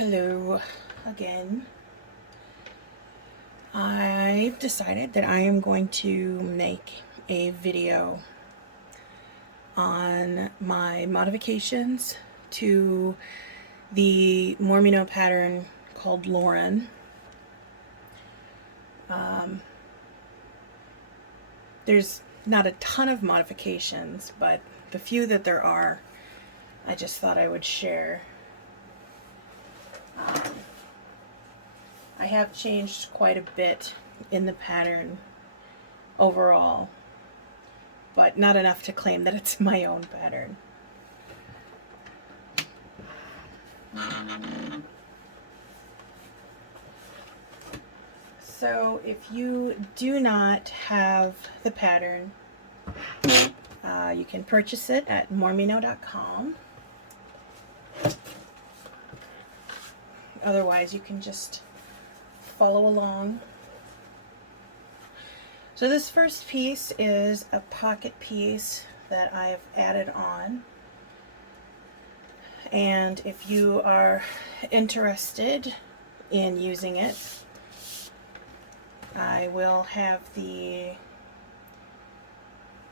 Hello again. I've decided that I am going to make a video on my modifications to the Mormino pattern called Lauren. There's not a ton of modifications, but the few that there are, I just thought I would share. I have changed quite a bit in the pattern overall, but not enough to claim that it's my own pattern. So if you do not have the pattern, you can purchase it at mormino.com. Otherwise, you can just follow along. So this first piece is a pocket piece that I've added on. And if you are interested in using it, I will have the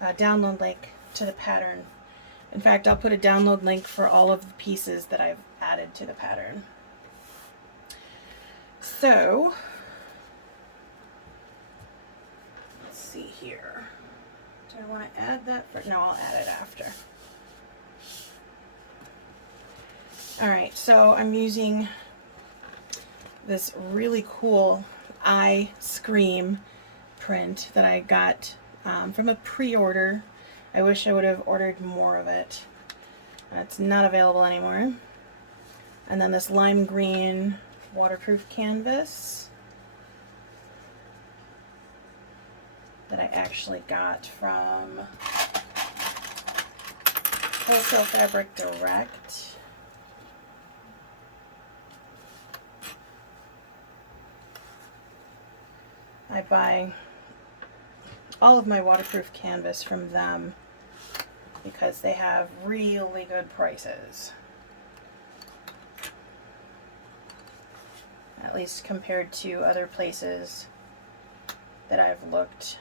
download link to the pattern. In fact, I'll put a download link for all of the pieces that I've added to the pattern. So, let's see here. Do I want to add that? No, I'll add it after. Alright, so I'm using this really cool I Scream print that I got from a pre-order. I wish I would have ordered more of it. It's not available anymore. And then this lime green waterproof canvas that I actually got from Wholesale Fabric Direct. I buy all of my waterproof canvas from them because they have really good prices. At least compared to other places that I've looked.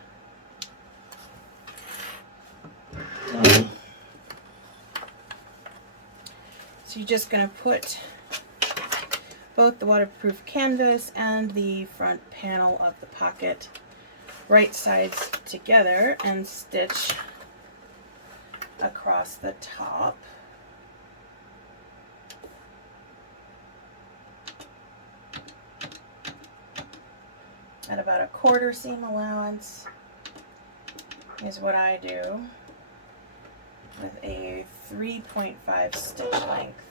So you're just going to put both the waterproof canvas and the front panel of the pocket right sides together and stitch across the top. At about a 1/4 seam allowance is what I do with a 3.5 stitch length.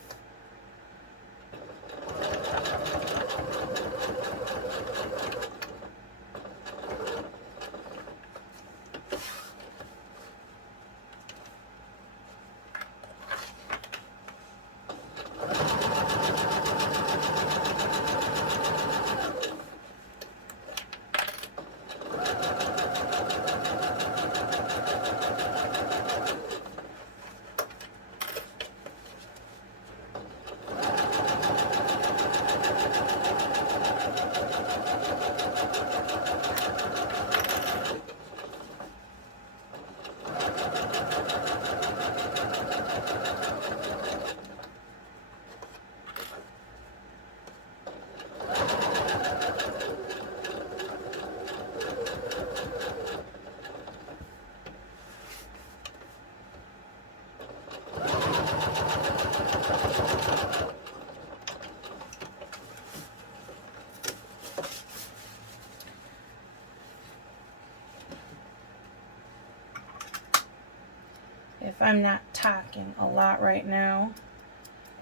If I'm not talking a lot right now,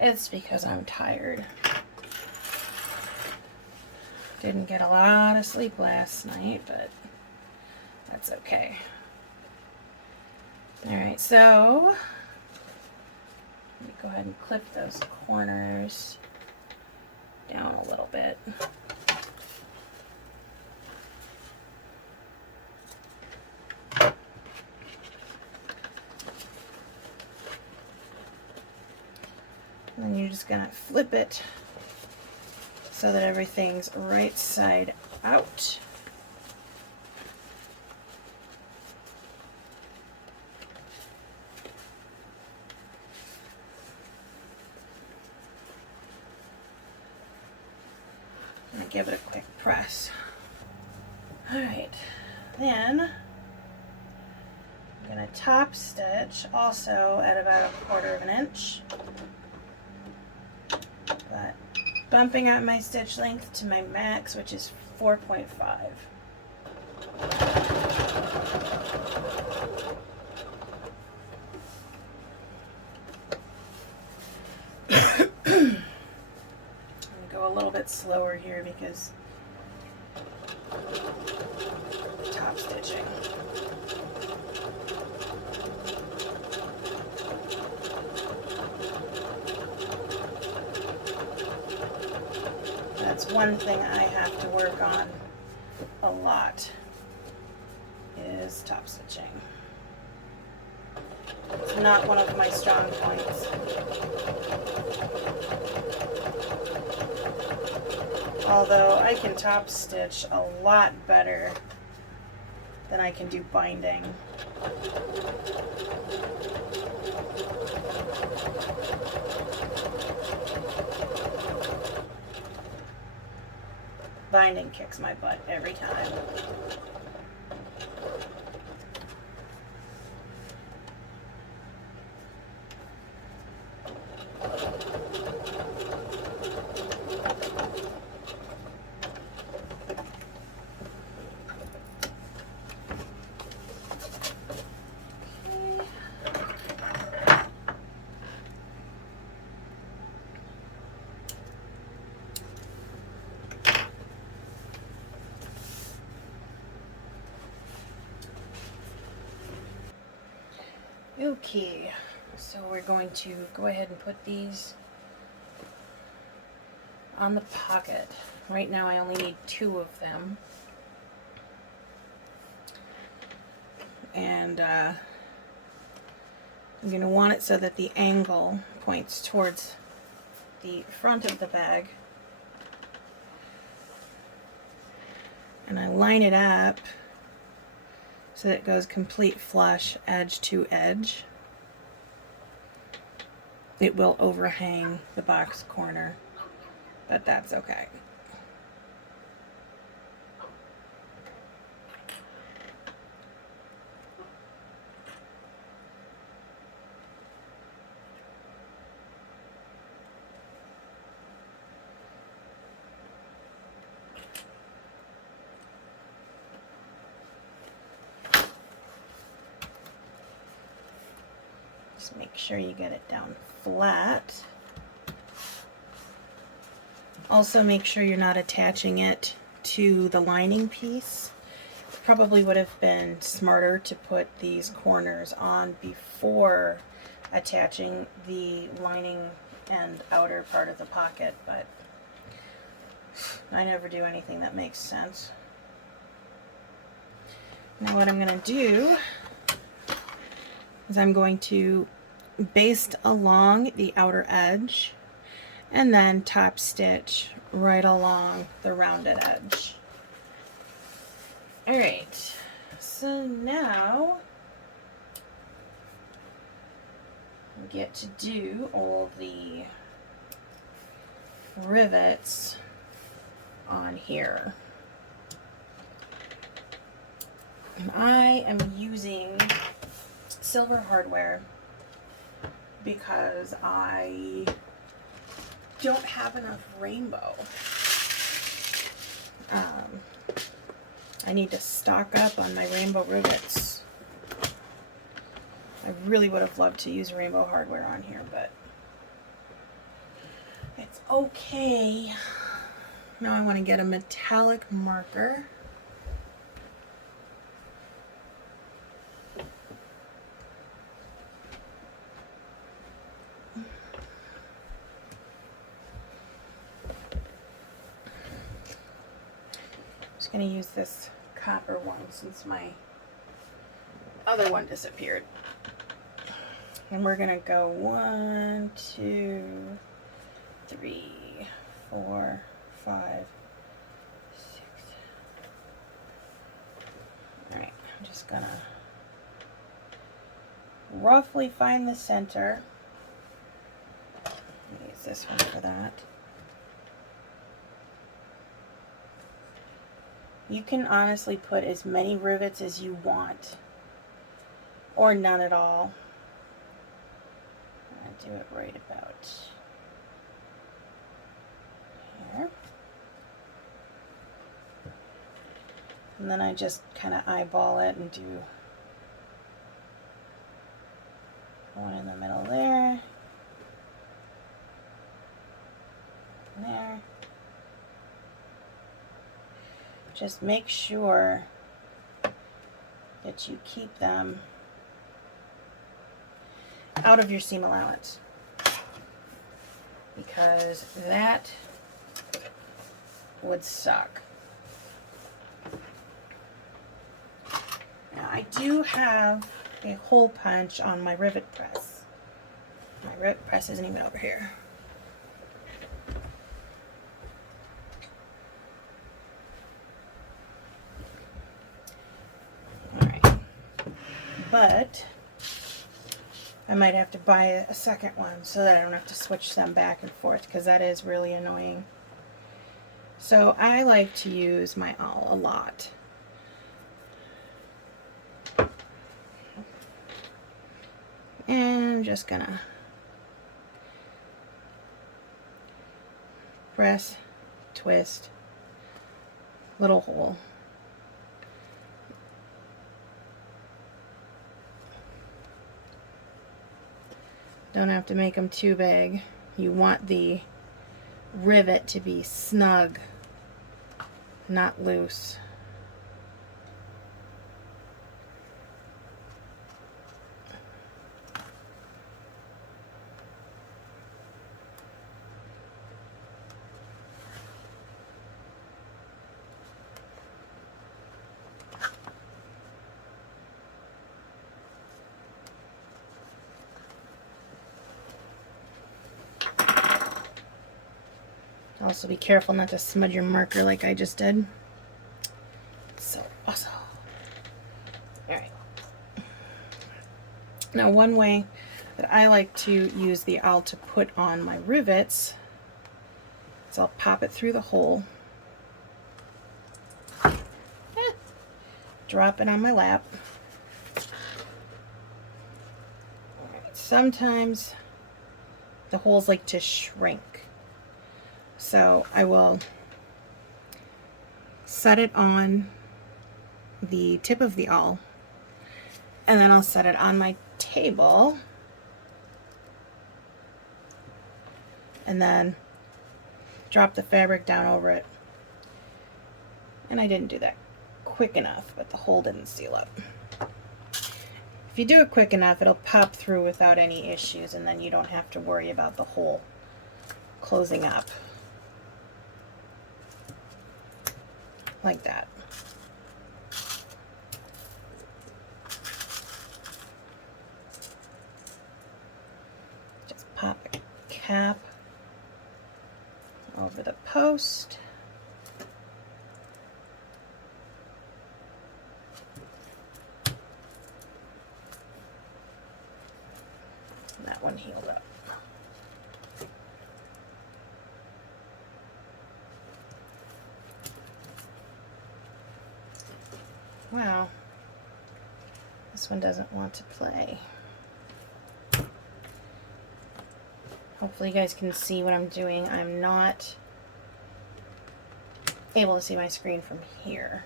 it's because I'm tired. Didn't get a lot of sleep last night, but that's okay. Alright, so let me go ahead and clip those corners down a little bit. And then you're just going to flip it so that everything's right side out. And give it a quick press. Alright, then I'm going to top stitch also at about 1/4 of an inch, but bumping up my stitch length to my max, which is 4.5. Go a little bit slower here because top stitching. That's one thing I have to work on a lot, is top stitching. It's not one of my strong points. Although I can top stitch a lot better than I can do binding. Binding kicks my butt every time. Okay, so we're going to go ahead and put these on the pocket. Right now I only need 2 of them. And I'm going to want it so that the angle points towards the front of the bag. And I line it up so that it goes complete flush, edge to edge. It will overhang the box corner, but that's okay. Just make sure you get it down flat. Also make sure you're not attaching it to the lining piece. It probably would have been smarter to put these corners on before attaching the lining and outer part of the pocket, but I never do anything that makes sense. Now what I'm going to do is I'm going to baste along the outer edge and then top stitch right along the rounded edge. Alright, so now we get to do all the rivets on here. And I am using silver hardware because I don't have enough rainbow. I need to stock up on my rainbow rivets. I really would have loved to use rainbow hardware on here, but it's okay. Now I want to get a metallic marker. Going to use this copper one since my other one disappeared. And we're going to go 1, 2, 3, 4, 5, 6. Alright, I'm just gonna roughly find the center. Use this one for that. You can honestly put as many rivets as you want, or none at all. I'm gonna do it right about here. And then I just kind of eyeball it and do one in the middle there, there. Just make sure that you keep them out of your seam allowance, because that would suck. Now I do have a hole punch on my rivet press. My rivet press isn't even over here. But I might have to buy a second one so that I don't have to switch them back and forth, because that is really annoying. So I like to use my awl a lot. And I'm just gonna press, twist, little hole. Don't have to make them too big. You want the rivet to be snug, not loose. Also be careful not to smudge your marker like I just did. So awesome. Alright. Now one way that I like to use the awl to put on my rivets is I'll pop it through the hole, drop it on my lap. Sometimes the holes like to shrink. So I will set it on the tip of the awl, and then I'll set it on my table, and then drop the fabric down over it. And I didn't do that quick enough, but the hole didn't seal up. If you do it quick enough, it'll pop through without any issues, and then you don't have to worry about the hole closing up. Like that. Just pop a cap over the post. And that one healed up. Wow, this one doesn't want to play. Hopefully you guys can see what I'm doing. I'm not able to see my screen from here.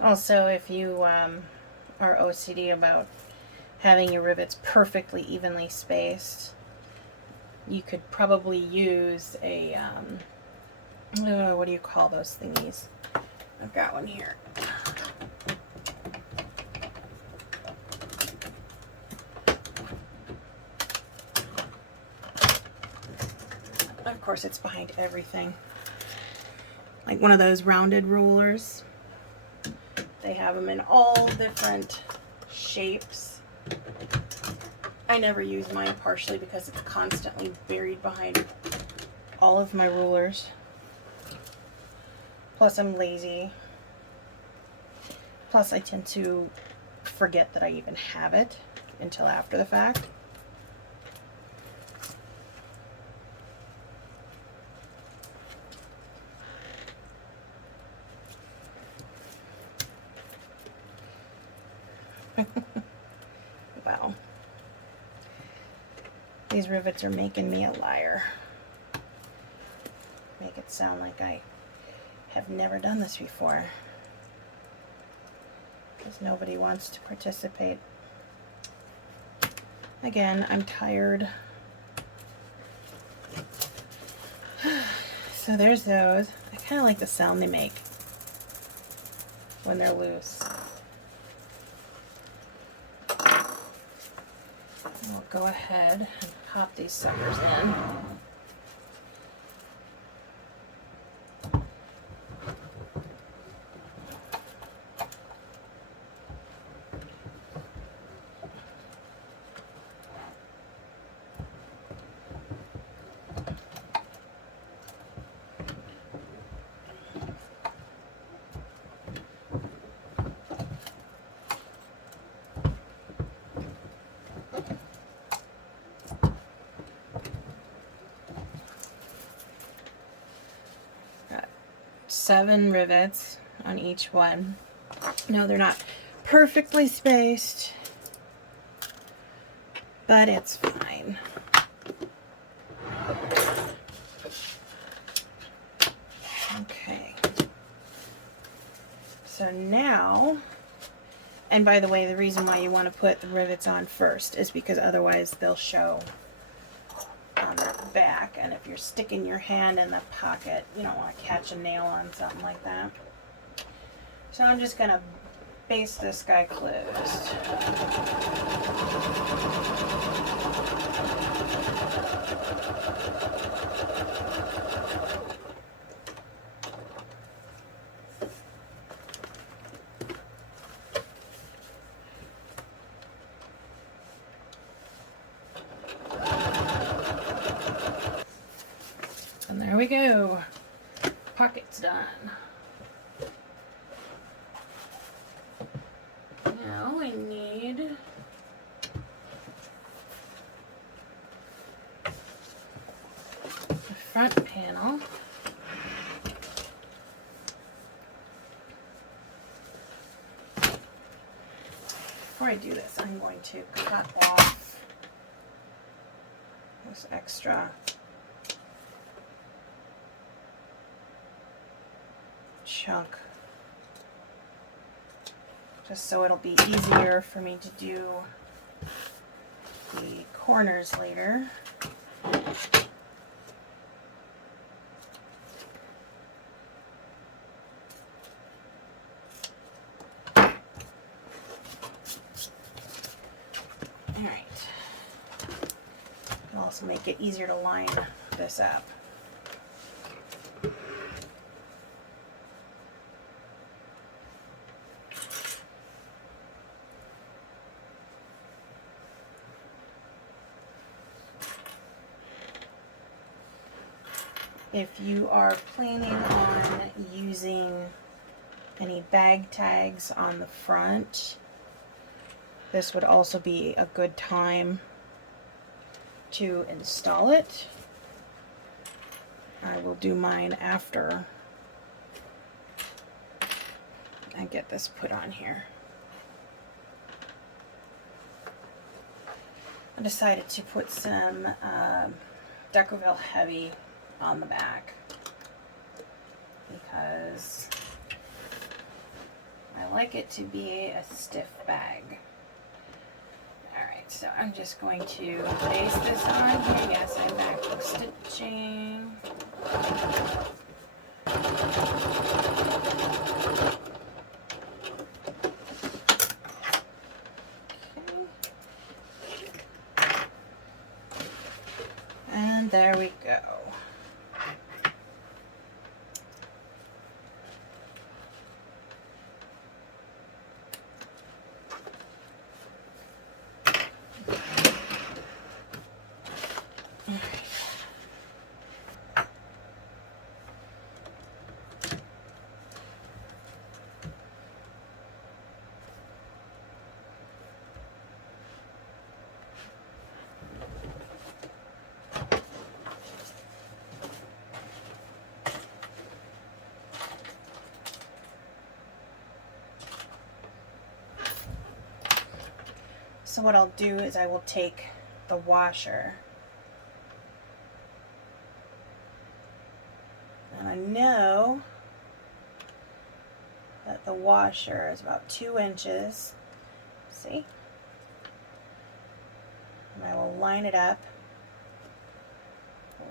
Also, if you are OCD about having your rivets perfectly evenly spaced, you could probably use a, what do you call those thingies? I've got one here. Of course it's behind everything. Like one of those rounded rulers. They have them in all different shapes. I never use mine partially because it's constantly buried behind all of my rulers. Plus I'm lazy. Plus I tend to forget that I even have it until after the fact. Wow. These rivets are making me a liar. Make it sound like I have never done this before. Because nobody wants to participate. Again, I'm tired. So there's those. I kind of like the sound they make when they're loose. We'll go ahead and pop these suckers in. Got 7 rivets on each one. No, they're not perfectly spaced, but it's fine. Okay. So now, and by the way, the reason why you want to put the rivets on first is because otherwise they'll show on the back, and if you're sticking your hand in the pocket, you don't want to catch a nail on something like that. So I'm just going to base this guy closed. And there we go. Pocket's done. Now we need the front panel. Before I do this, I'm going to cut off this extra chunk, just so it'll be easier for me to do the corners later. Alright. It'll also make it easier to line this up. If you are planning on using any bag tags on the front, this would also be a good time to install it. I will do mine after I get this put on here. I decided to put some Deckerville Heavy on the back because I like it to be a stiff bag. Alright, so I'm just going to base this on here. Yes, I'm back for stitching. Okay. And there we go. So what I'll do is I will take the washer, and I know that the washer is about 2 inches, see? And I will line it up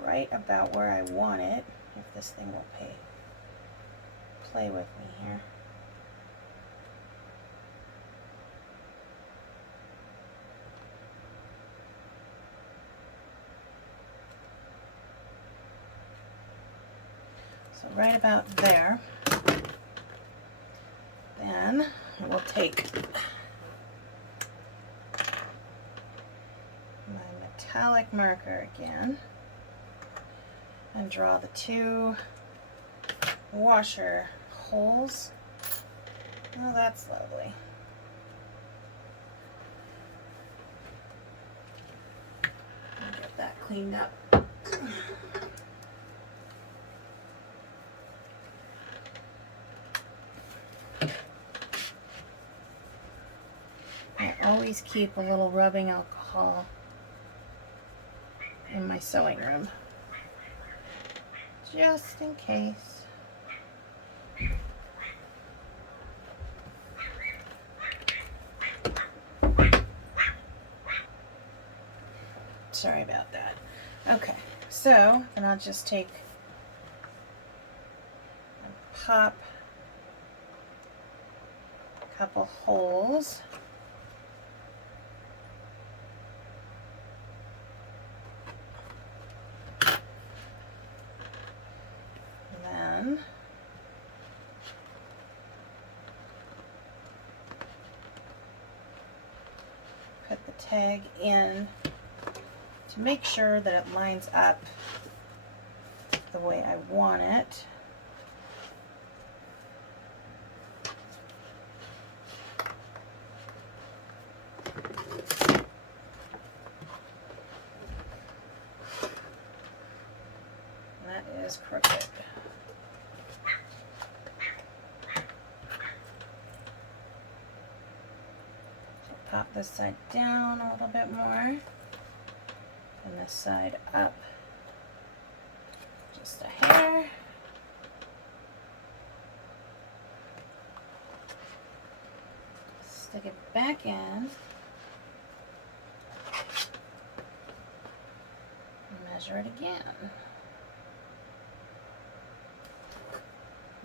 right about where I want it, if this thing will play with me here. So right about there. Then I will take my metallic marker again and draw the 2 washer holes. Oh, that's lovely. I'll get that cleaned up. I always keep a little rubbing alcohol in my sewing room, just in case. Sorry about that. Okay, so then I'll just take and pop a couple holes. And then put the tag in to make sure that it lines up the way I want it. And that is crooked. So pop this side down a little bit more. And this side up just a hair. Stick it back in. And measure it again.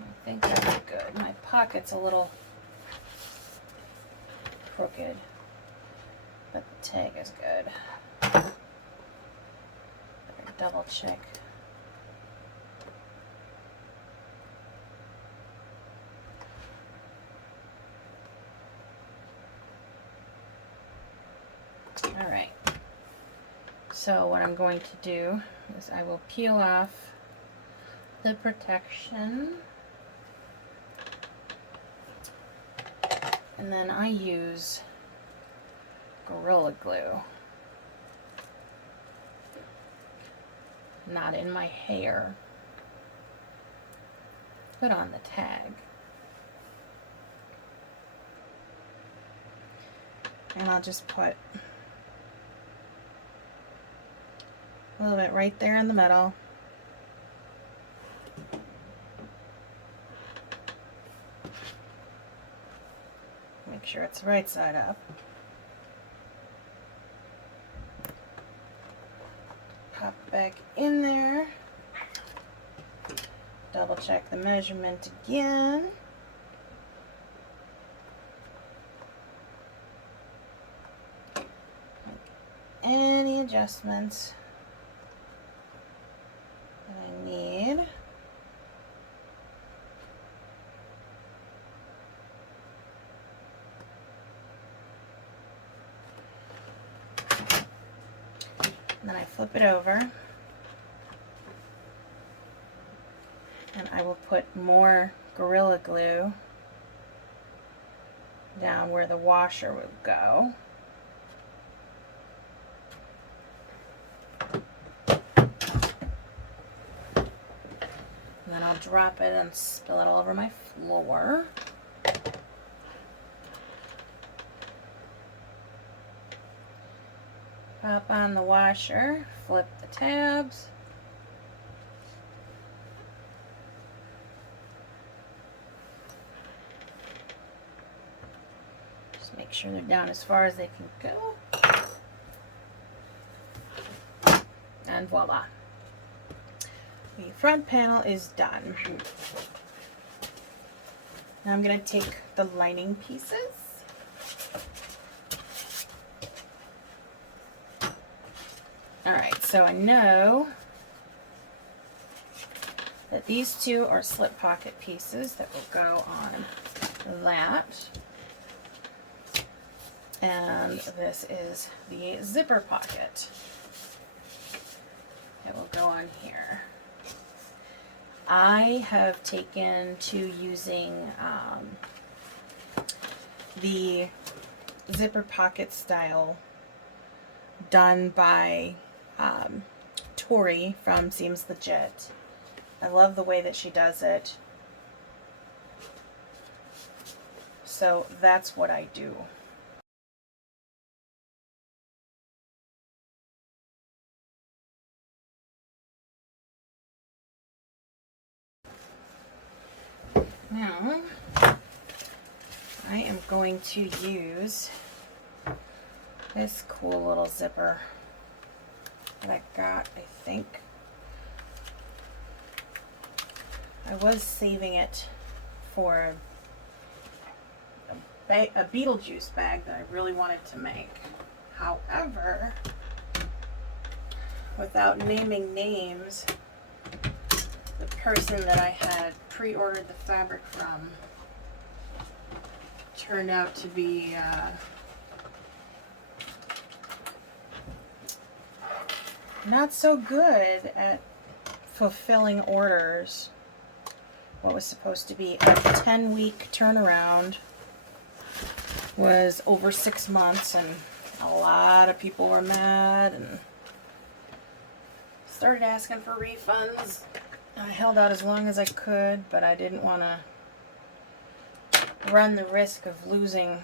I think that's good. My pocket's a little crooked, but the tag is good. Double check. All right. So what I'm going to do is I will peel off the protection, and then I use Gorilla Glue. Not in my hair, but on the tag. And I'll just put a little bit right there in the middle. Make sure it's right side up. Pop back in there. Double check the measurement again. Make any adjustments that I need. And then I flip it over. And I will put more Gorilla Glue down where the washer would go. And then I'll drop it and spill it all over my floor. Pop on the washer, flip the tabs. Just make sure they're down as far as they can go. And voila. The front panel is done. Now I'm going to take the lining pieces. Alright, so I know that these two are slip pocket pieces that will go on that. And this is the zipper pocket that will go on here. I have taken to using the zipper pocket style done by Tori from Seems Legit. I love the way that she does it. So that's what I do. Now, I am going to use this cool little zipper that I got, I think. I was saving it for a Beetlejuice bag that I really wanted to make. However, without naming names, the person that I had pre-ordered the fabric from turned out to be not so good at fulfilling orders. What was supposed to be a 10-week turnaround was over 6 months, and a lot of people were mad and started asking for refunds. I held out as long as I could, but I didn't want to run the risk of losing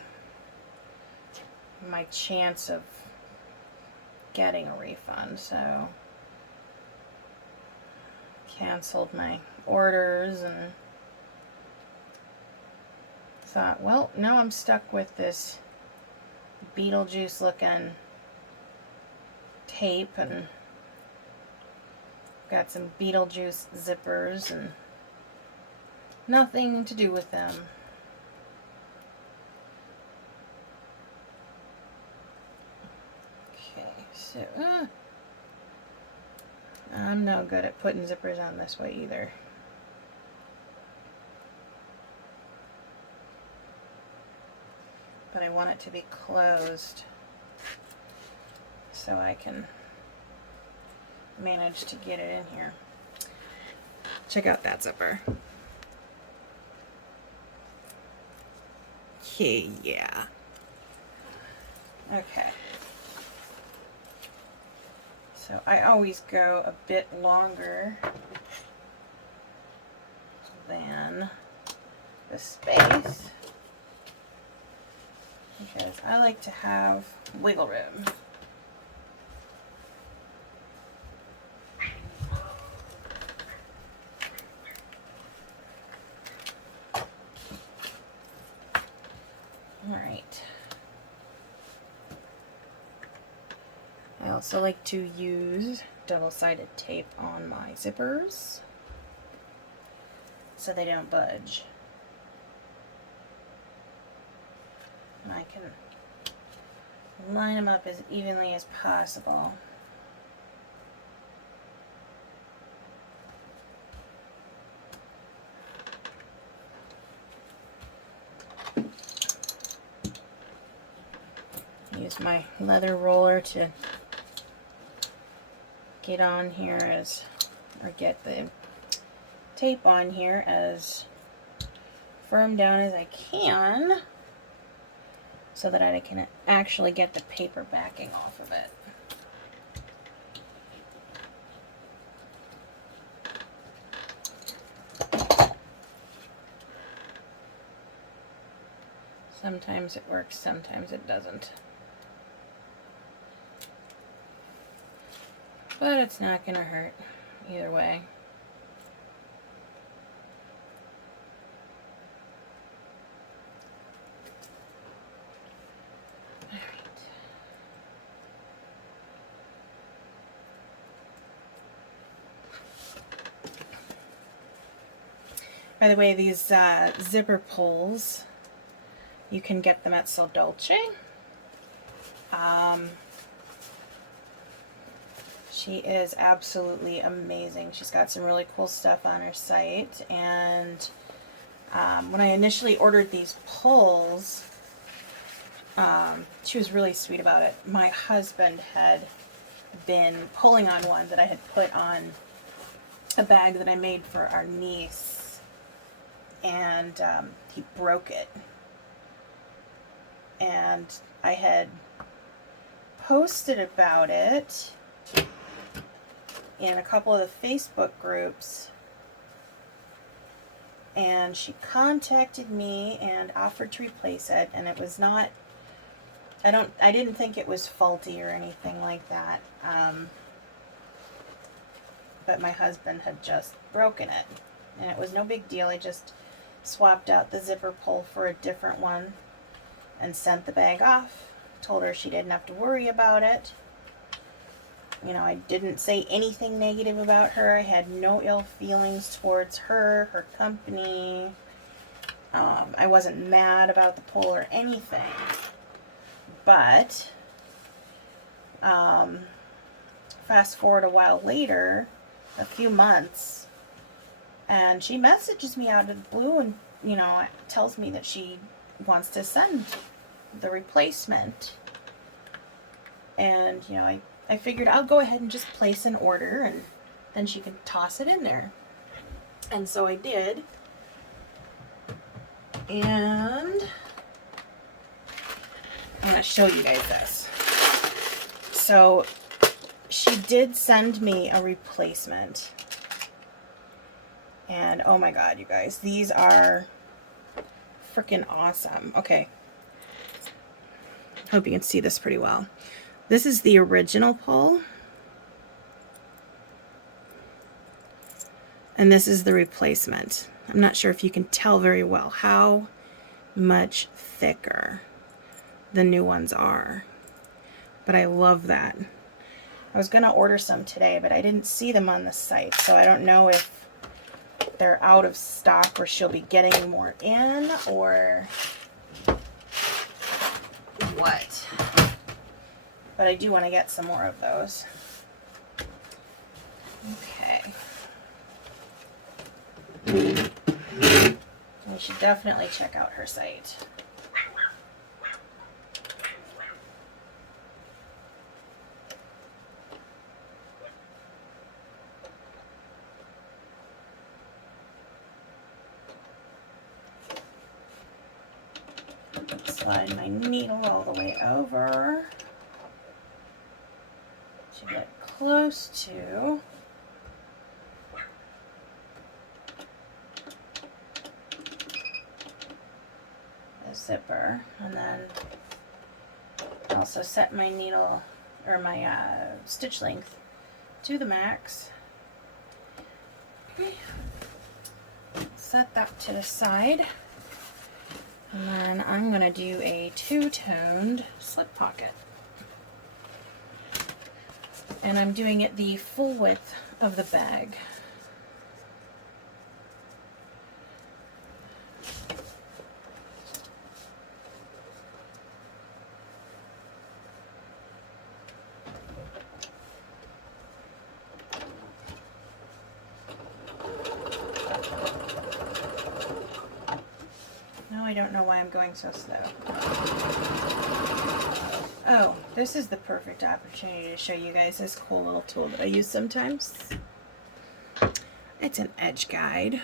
my chance of getting a refund, so canceled my orders and thought, well, now I'm stuck with this Beetlejuice looking tape, and got some Beetlejuice zippers and nothing to do with them. Okay, so I'm no good at putting zippers on this way either. But I want it to be closed so I can manage to get it in here. Check out that zipper. Okay, yeah. Okay. So I always go a bit longer than the space because I like to have wiggle room. Alright. I also like to use double-sided tape on my zippers so they don't budge. And I can line them up as evenly as possible. Use my leather roller to get on here as, or get the tape on here as firm down as I can so that I can actually get the paper backing off of it. Sometimes it works, sometimes it doesn't. But it's not going to hurt either way. By the way, these zipper pulls, you can get them at So Dolce. She is absolutely amazing. She's got some really cool stuff on her site. And when I initially ordered these pulls, she was really sweet about it. My husband had been pulling on one that I had put on a bag that I made for our niece, and he broke it. And I had posted about it in a couple of the Facebook groups, and she contacted me and offered to replace it, and it was not, I didn't think it was faulty or anything like that, but my husband had just broken it, and it was no big deal. I just swapped out the zipper pull for a different one and sent the bag off. Told her she didn't have to worry about it. You know, I didn't say anything negative about her. I had no ill feelings towards her, her company. I wasn't mad about the pull or anything. But, fast forward a while later, a few months, and she messages me out of the blue and, you know, tells me that she wants to send the replacement. And, you know, I figured I'll go ahead and just place an order, and then she can toss it in there. And so I did. And I'm going to show you guys this. So she did send me a replacement. And oh my god, you guys, these are freaking awesome. Okay. Hope you can see this pretty well. This is the original pull. And this is the replacement. I'm not sure if you can tell very well how much thicker the new ones are. But I love that. I was going to order some today, but I didn't see them on the site. So I don't know if they're out of stock or she'll be getting more in or what. But I do want to get some more of those. Okay. You should definitely check out her site. Slide my needle all the way over to get close to the zipper, and then also set my needle or my stitch length to the max. Okay. Set that to the side. And then I'm going to do a two-toned slip pocket. And I'm doing it the full width of the bag. I don't know why I'm going so slow. Oh, this is the perfect opportunity to show you guys this cool little tool that I use sometimes. It's an edge guide.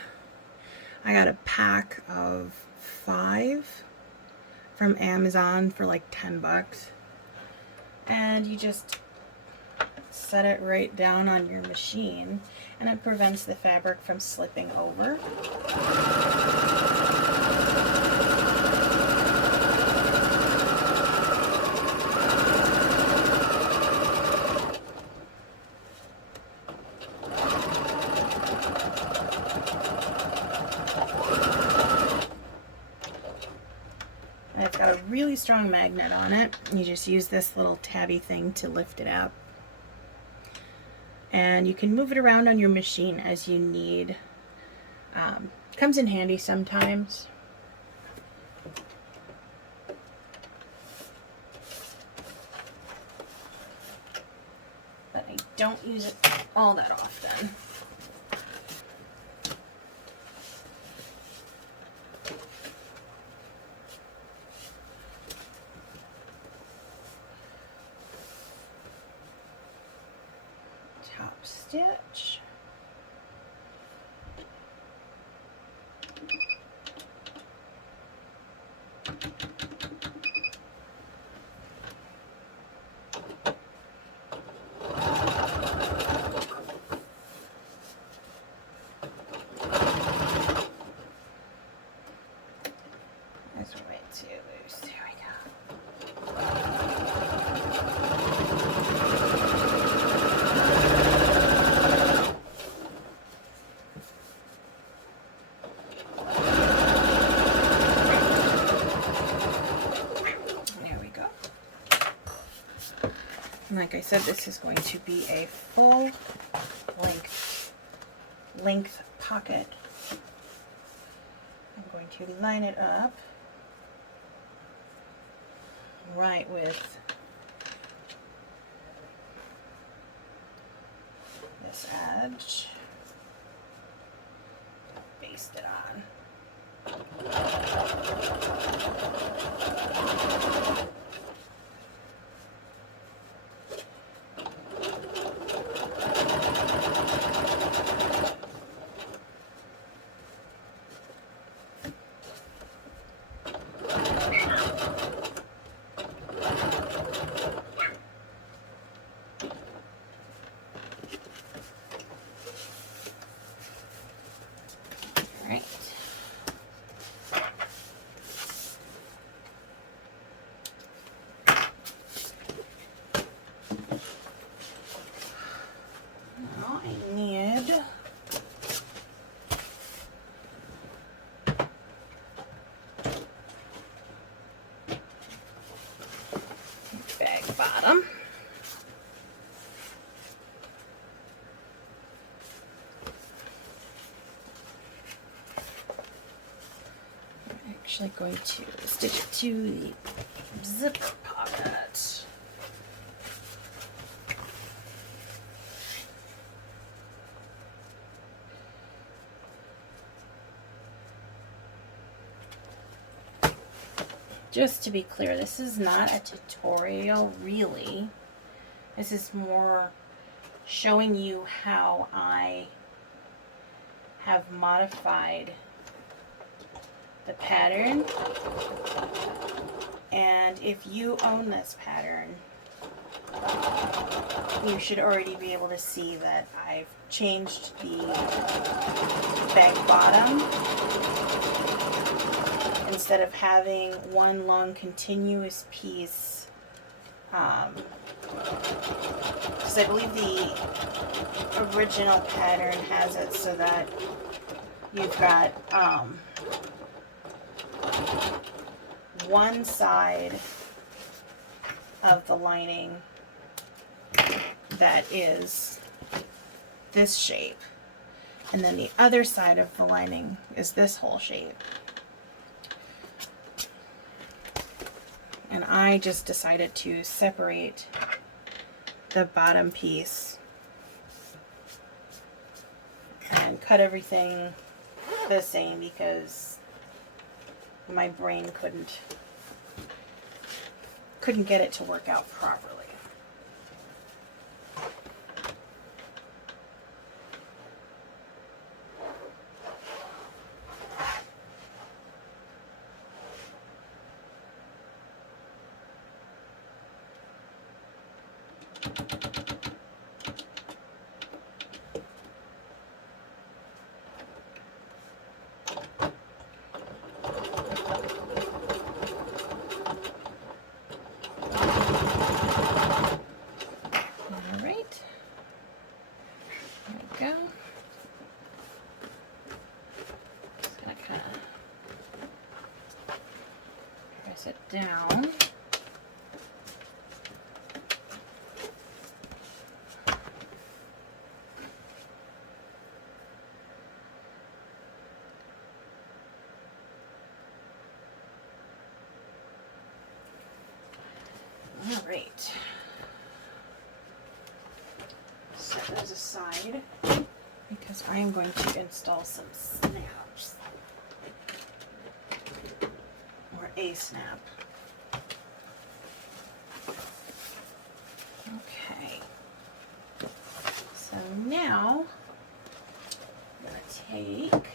I got a pack of 5 from Amazon for like 10 bucks. And you just set it right down on your machine, and it prevents the fabric from slipping over. And it's got a really strong magnet on it. You just use this little tabby thing to lift it up. And you can move it around on your machine as you need. Comes in handy sometimes. But I don't use it all that often. Top stitch. That's way too loose. There we go. There we go. And like I said, this is going to be a full length pocket. I'm going to line it up right with this edge. Baste it on. Right. Now I need bag bottom. Actually going to stitch it to the zipper pocket. Just to be clear, this is not a tutorial really. This is more showing you how I have modified the pattern, and if you own this pattern, you should already be able to see that I've changed the bag bottom. Instead of having one long continuous piece, because I believe the original pattern has it so that you've got one side of the lining that is this shape, and then the other side of the lining is this whole shape. And I just decided to separate the bottom piece and cut everything the same couldn't get it to work out properly. It down. All right. Set those aside because I am going to install some snaps. Or a snap. Okay. So now I'm going to take,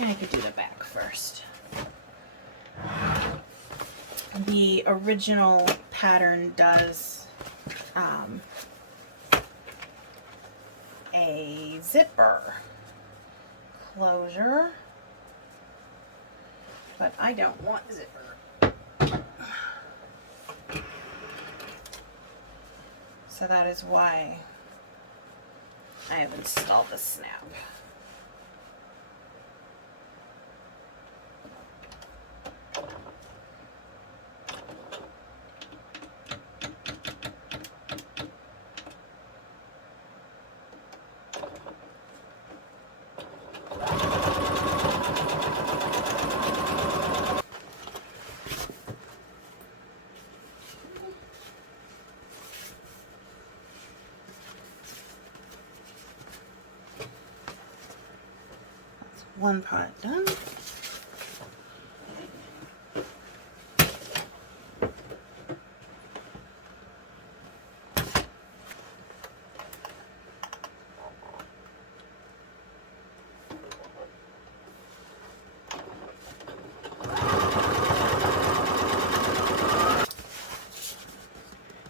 I could do the back first. The original pattern does a zipper closure, but I don't want zipper. So that is why I have installed the snap. One part done.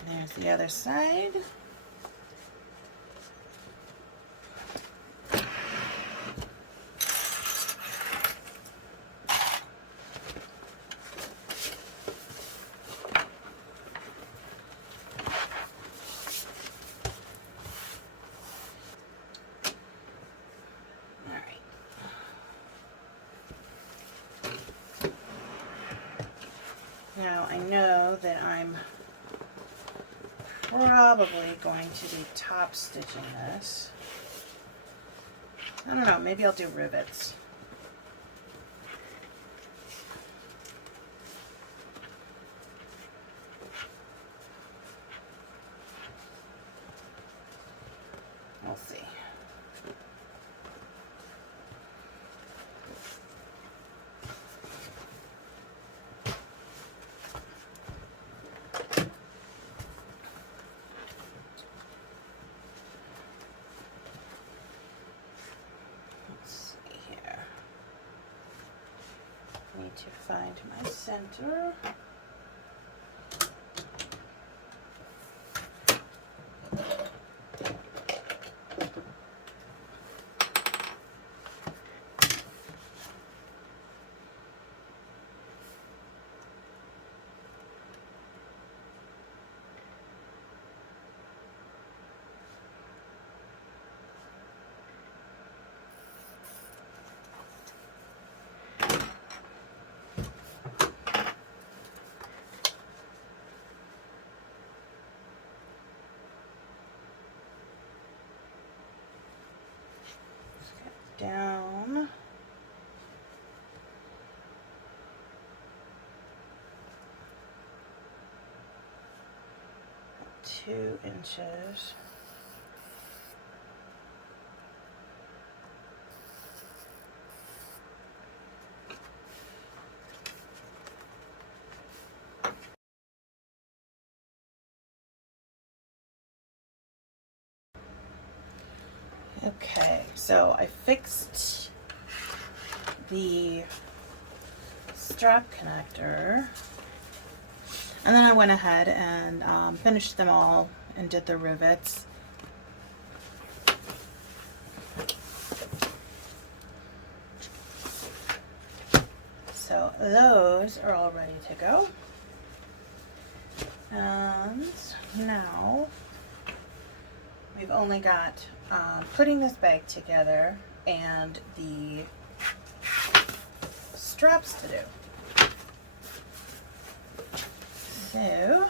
There's the other side. Now I know that I'm probably going to be top stitching this. I don't know, maybe I'll do rivets. We'll see. To find my center. Down. Two inches. Okay, so I fixed the strap connector, and then I went ahead and finished them all and did the rivets. So those are all ready to go. And now we've only got putting this bag together and the straps to do. So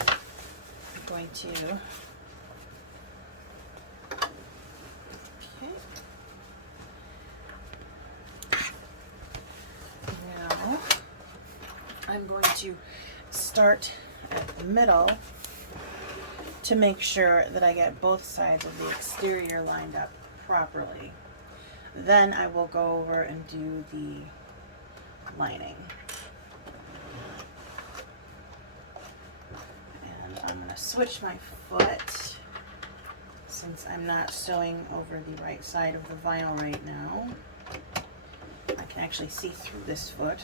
I'm going to now I'm going to start at the middle to make sure that I get both sides of the exterior lined up properly. Then I will go over and do the lining. And I'm going to switch my foot since I'm not sewing over the right side of the vinyl right now. I can actually see through this foot.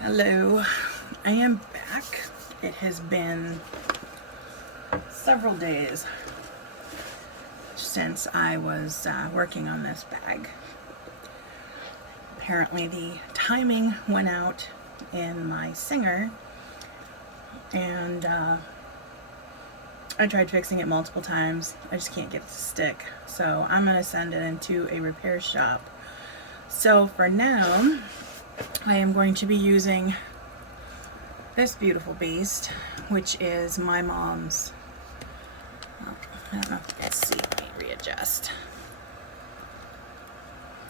Hello, I am back. It has been several days since I was working on this bag. Apparently the timing went out in my Singer, and I tried fixing it multiple times. I just can't get it to stick. So I'm going to send it into a repair shop. So for now, I am going to be using this beautiful beast, which is my mom's. I don't know if you guys see. Let me readjust.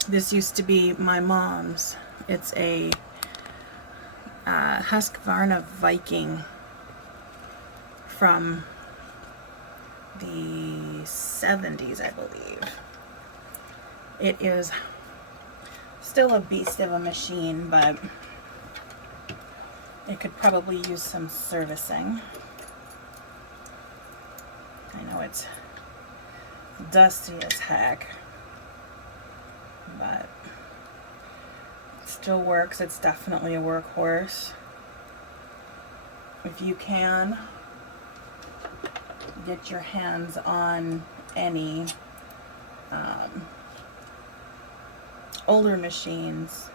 This used to be my mom's. It's a Husqvarna Viking from the 70s, I believe. It is still a beast of a machine, but it could probably use some servicing. I know it's dusty as heck, but it still works. It's definitely a workhorse. If you can get your hands on any older machines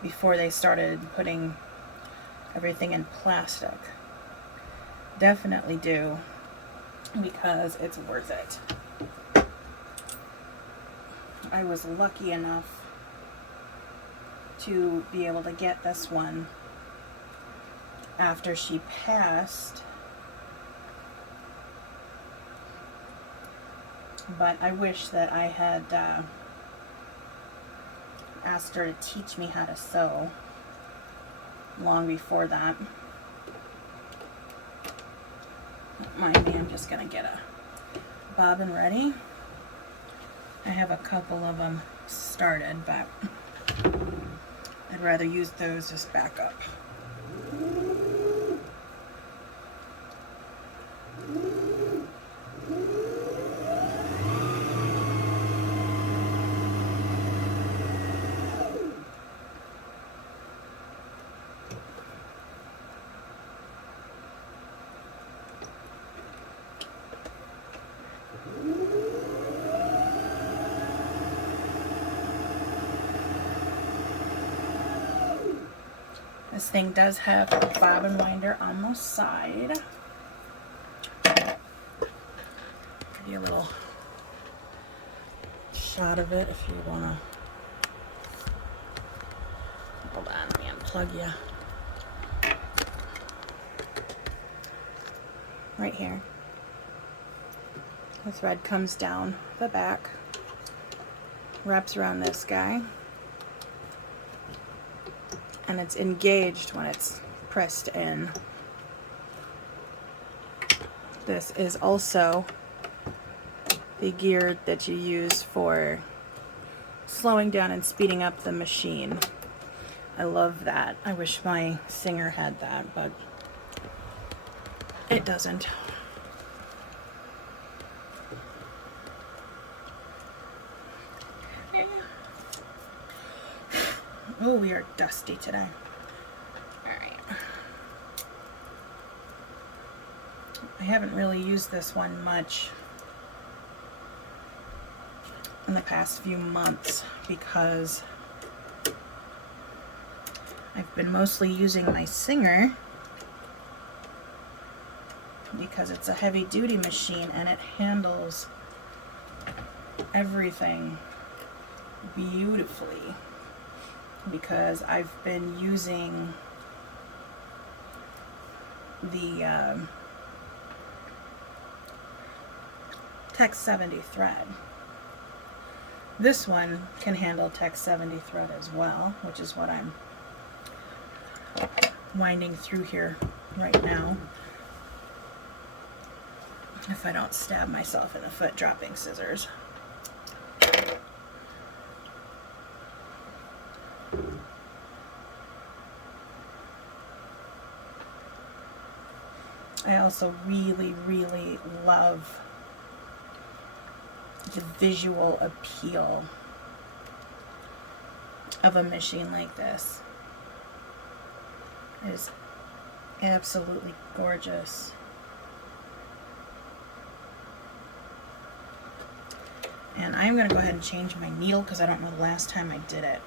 before they started putting everything in plastic, definitely do, because it's worth it. I was lucky enough to be able to get this one after she passed, but I wish that I had asked her to teach me how to sew long before that. Don't mind me, I'm just gonna get a bobbin ready. I have a couple of them started, but I'd rather use those as backup. This thing does have a bobbin winder on the side. Give you a little shot of it if you want to. Hold on, let me unplug you. Right here. The thread comes down the back, wraps around this guy, and it's engaged when it's pressed in. This is also the gear that you use for slowing down and speeding up the machine. I love that. I wish my Singer had that, but it doesn't. Oh, we are dusty today. Alright. I haven't really used this one much in the past few months because I've been mostly using my Singer because it's a heavy duty machine and it handles everything beautifully, because I've been using the Tex 70 thread. This one can handle Tex 70 thread as well, which is what I'm winding through here right now, if I don't stab myself in the foot dropping scissors. I also really, really love the visual appeal of a machine like this. It is absolutely gorgeous. And I'm going to go ahead and change my needle because I don't know the last time I did it.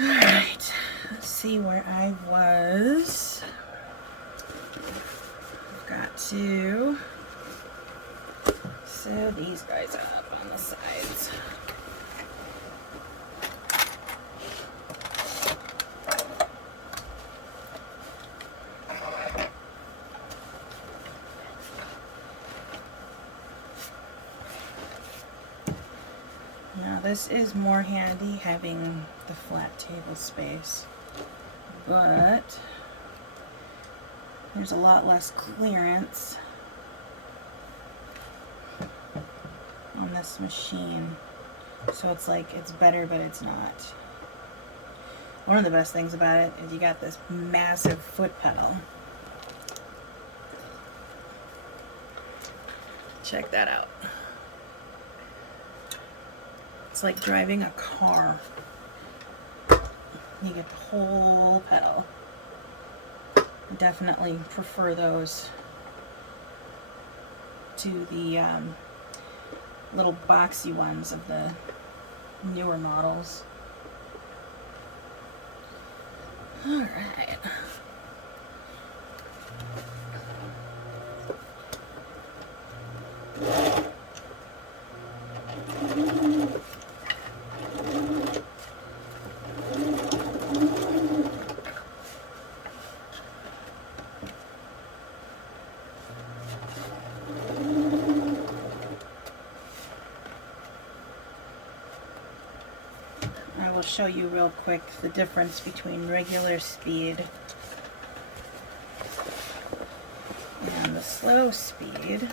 Alright, let's see where I was. I've got to sew these guys up on the sides. Now this is more handy having the flat table space, but there's a lot less clearance on this machine, so it's like it's better but it's not. One of the best things about it is you got this massive foot pedal. Check that out. It's like driving a car. You get the whole pedal. Definitely prefer those to the little boxy ones of the newer models. All right. Show you real quick the difference between regular speed and the slow speed.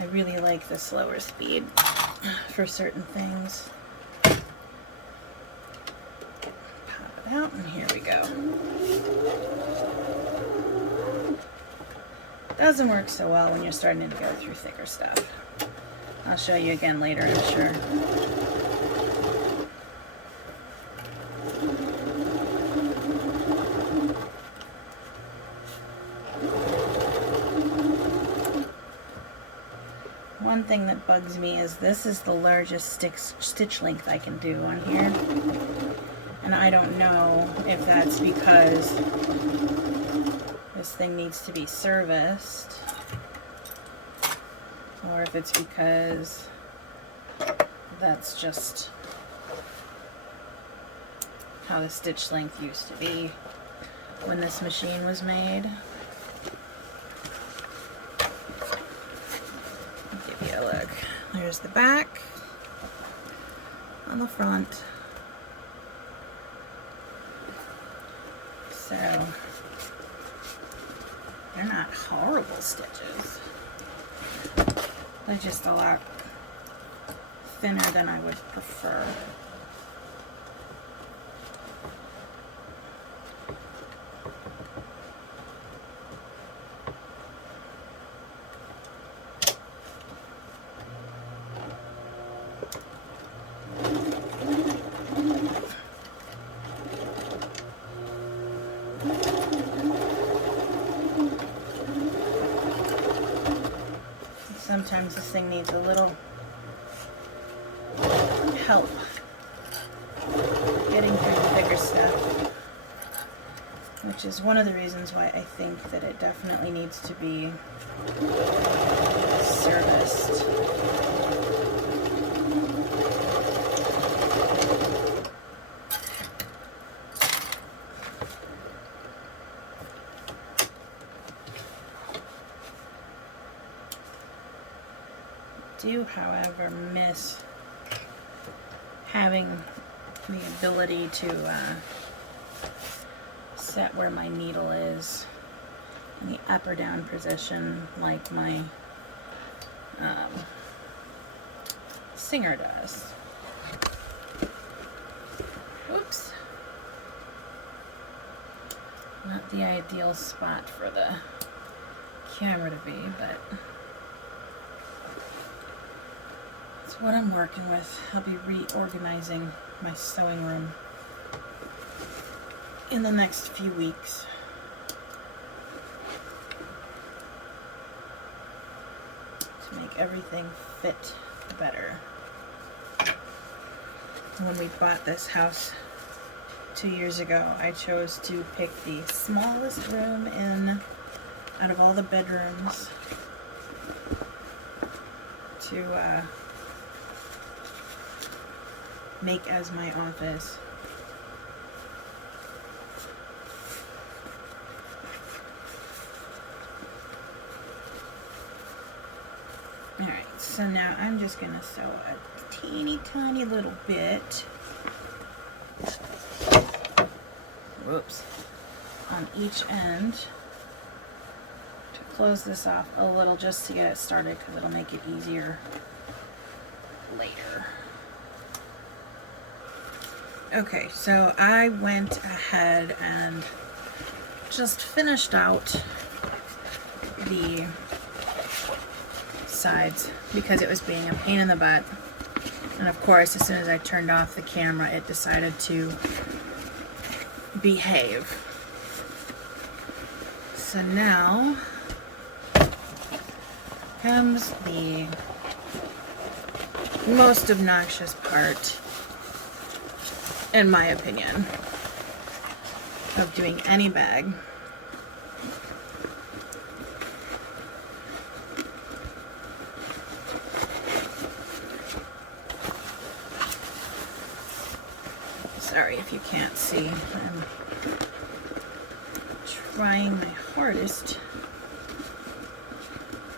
I really like the slower speed for certain things. Pop it out and here we go. Doesn't work so well when you're starting to go through thicker stuff. I'll show you again later, I'm sure. one thing that bugs me is this is the largest stitch length I can do on here. And I don't know if that's because this thing needs to be serviced, or if it's because that's just how the stitch length used to be when this machine was made. I'll give you a look. There's the back on the front. So they're not horrible stitches. They're just a lot thinner than I would prefer. Sometimes this thing needs a little help getting through the bigger stuff, which is one of the reasons why I think that it definitely needs to be serviced. Do, however, miss having the ability to set where my needle is in the up or down position like my Singer does. Oops. Not the ideal spot for the camera to be, but what I'm working with. I'll be reorganizing my sewing room in the next few weeks. To make everything fit better. When we bought this house 2 years ago, I chose to pick the smallest room out of all the bedrooms to make as my office. Alright, so now I'm just going to sew a teeny tiny little bit, whoops, on each end to close this off a little just to get it started, because it'll make it easier later. Okay, so I went ahead and just finished out the sides because it was being a pain in the butt. And of course, as soon as I turned off the camera, it decided to behave. So now comes the most obnoxious part, in my opinion, of doing any bag. Sorry if you can't see. I'm trying my hardest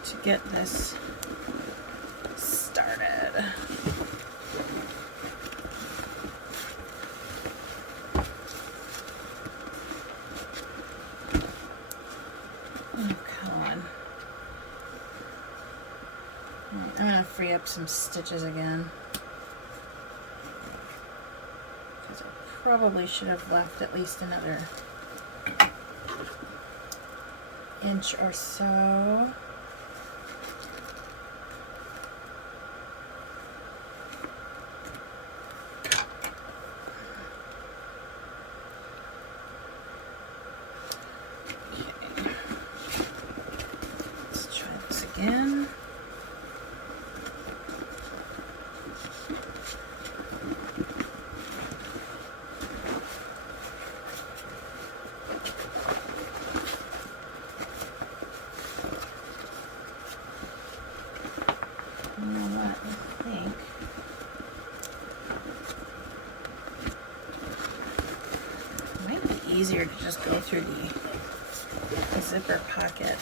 to get this started. Oh, come on. I'm going to free up some stitches again. Probably should have left at least another inch or so. Okay. Let's try this again. easier to just go through the zipper pocket.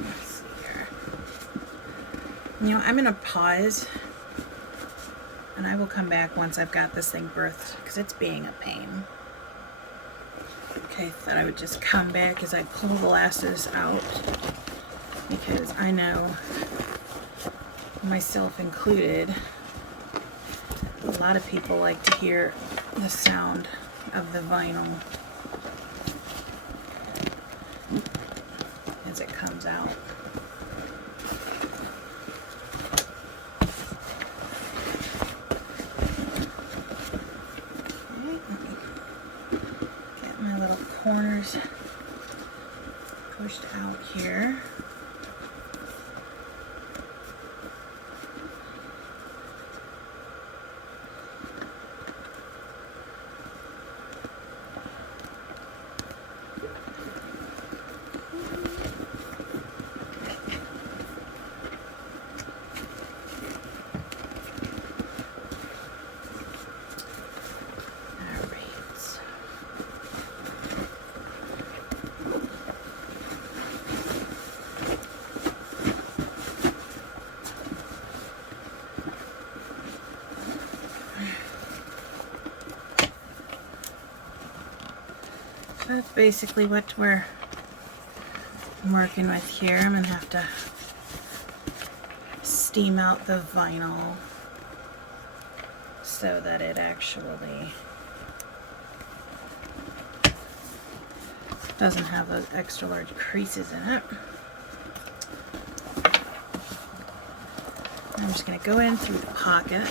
Let's see here. You know, I'm going to pause, and I will come back once I've got this thing birthed, because it's being a pain. Okay, thought I would just come back as I pull the lasses out, because I know, myself included, a lot of people like to hear the sound of the vinyl as it comes out. Okay, let me get my little corners pushed out here. That's basically what we're working with here. I'm gonna have to steam out the vinyl so that it actually doesn't have those extra large creases in it. I'm just gonna go in through the pocket.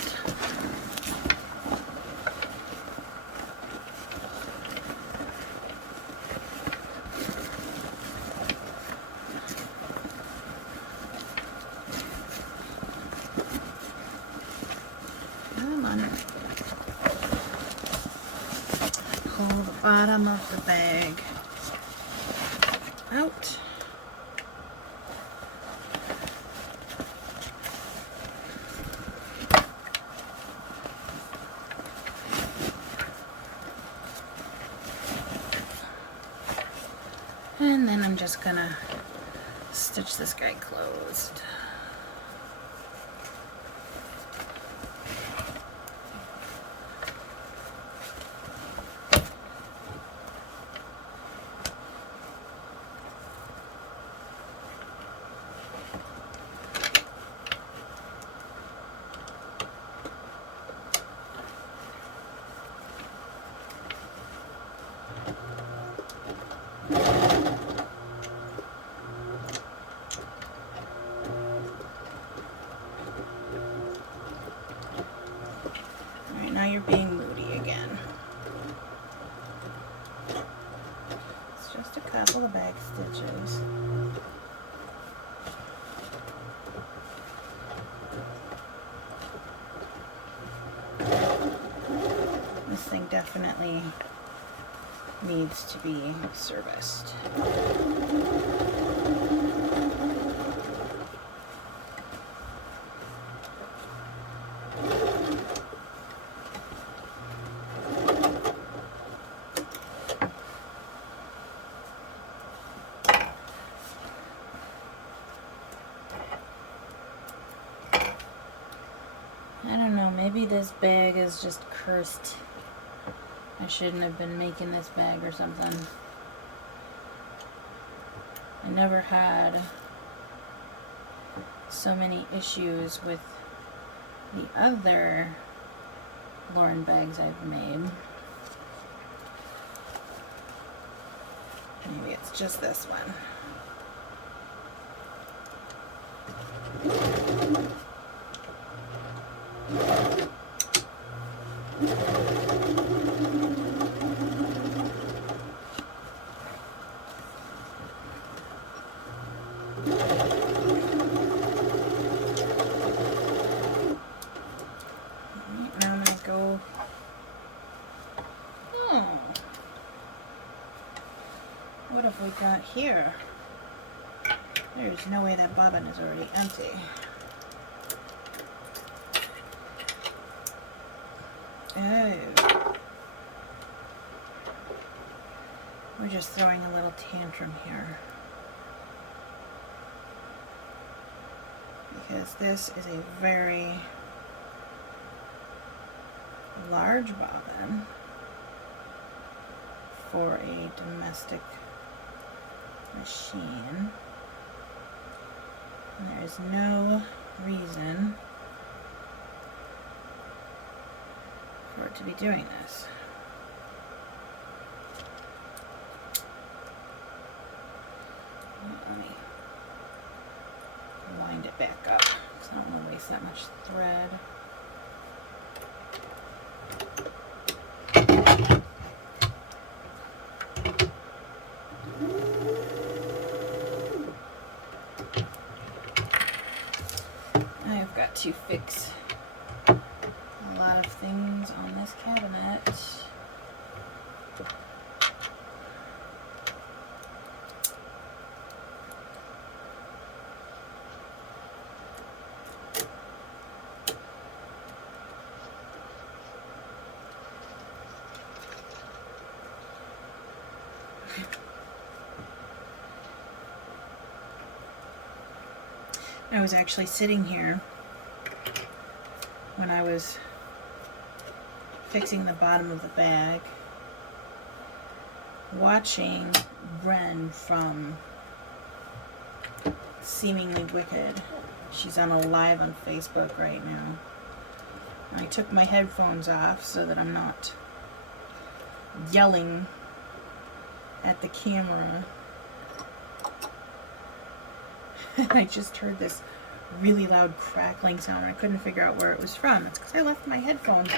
Pull the bottom of the bag out. And then I'm just gonna stitch this guy closed. Now you're being moody again. It's just a couple of bag stitches. This thing definitely needs to be serviced. I don't know, maybe this bag is just cursed. I shouldn't have been making this bag or something. I never had so many issues with the other Lauren bags I've made. Maybe it's just this one. Now I'm going to go. Oh. What have we got here? There's no way that bobbin is already empty. Oh. We're just throwing a little tantrum here. Because this is a very large bobbin for a domestic machine. And there is no reason for it to be doing this. Let me wind it back up because I don't want to waste that much thread. I've got to fix a lot of things on this cabinet. I was actually sitting here when I was fixing the bottom of the bag, watching Bren from Seemingly Wicked. She's on a live on Facebook right now. I took my headphones off so that I'm not yelling at the camera. I just heard this really loud crackling sound and I couldn't figure out where it was from. It's because I left my headphones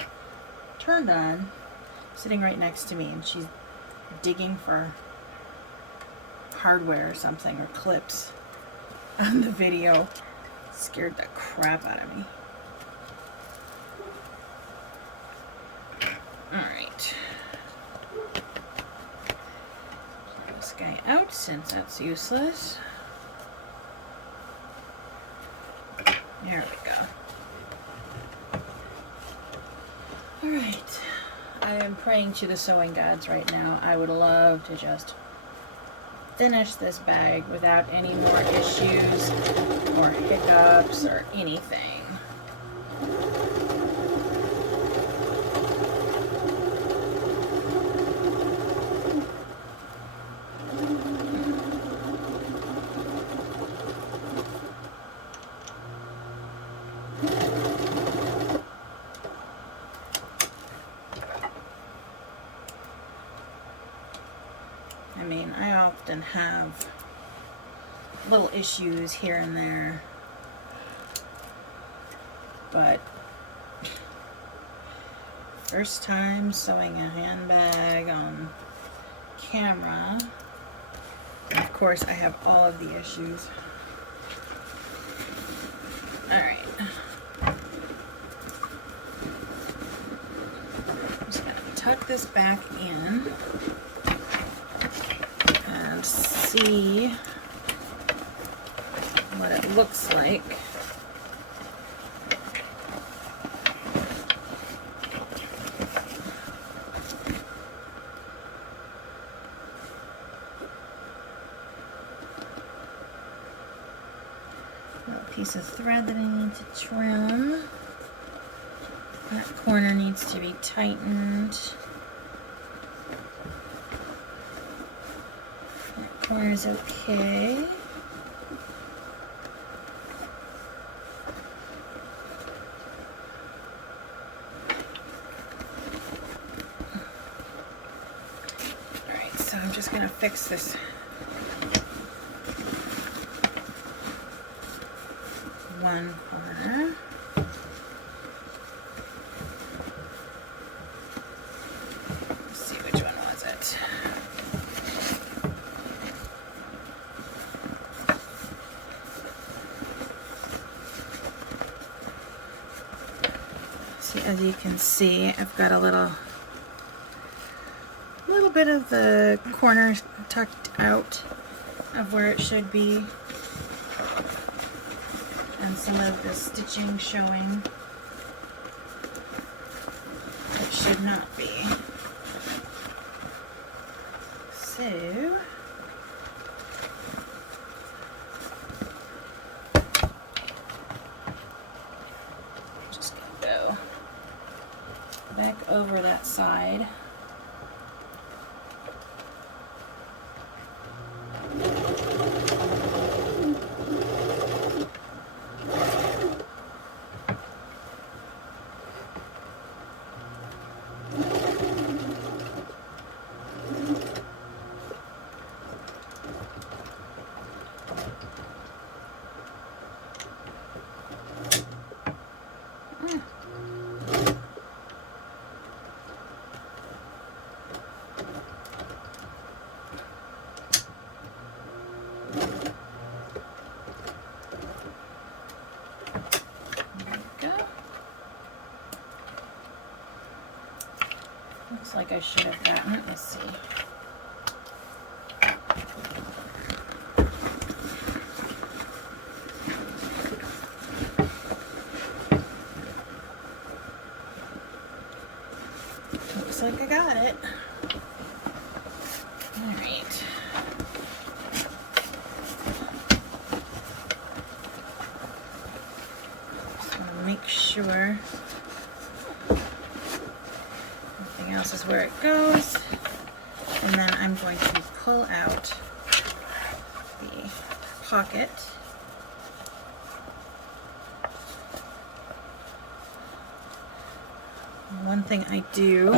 turned on, sitting right next to me, and she's digging for hardware or something, or clips on the video. Scared the crap out of me. Alright. Get this guy out since that's useless. There we go. Alright. I am praying to the sewing gods right now. I would love to just finish this bag without any more issues or hiccups or anything. I mean, I often have little issues here and there, but first time sewing a handbag on camera, and of course I have all of the issues. Alright. I'm just going to tuck this back in and see what it looks like. Little piece of thread that I need to trim. That corner needs to be tightened. That corner is okay. So I'm just going to fix this one corner. Let's see, which one was it? See, as you can see, I've got a little bit of the corner tucked out of where it should be, and some of the stitching showing. it should not be. So just gonna go back over that side. Looks like I should have gotten it. Let's see. Looks like I got it. All right. Just want to make sure everything else is where it goes. And then I'm going to pull out the pocket. One thing I do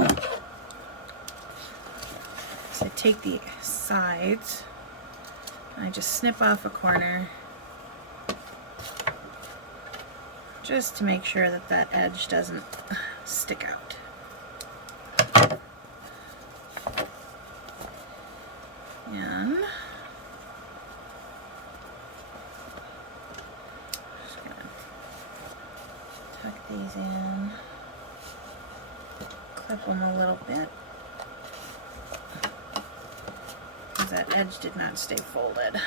is I take the sides and I just snip off a corner just to make sure that that edge doesn't stick out. And just gonna tuck these in. Clip them a little bit because that edge did not stay folded.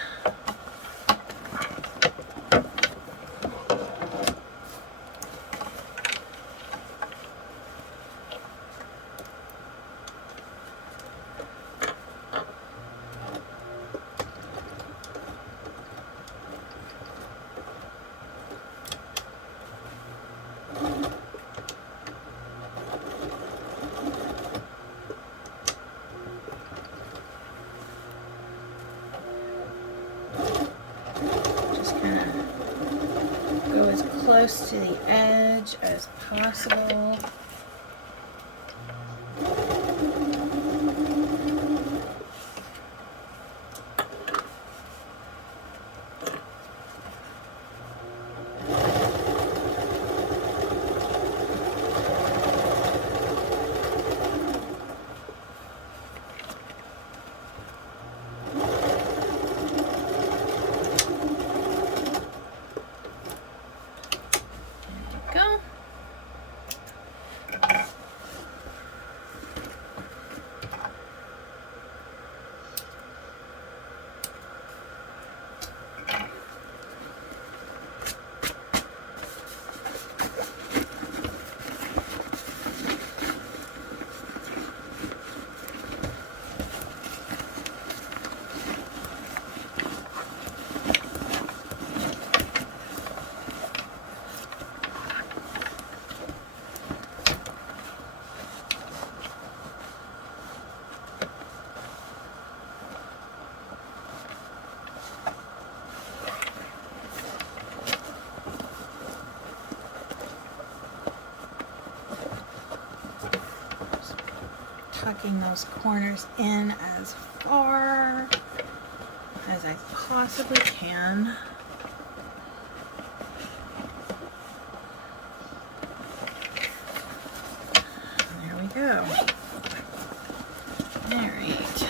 As close to the edge as possible. Tucking those corners in as far as I possibly can. There we go. All right.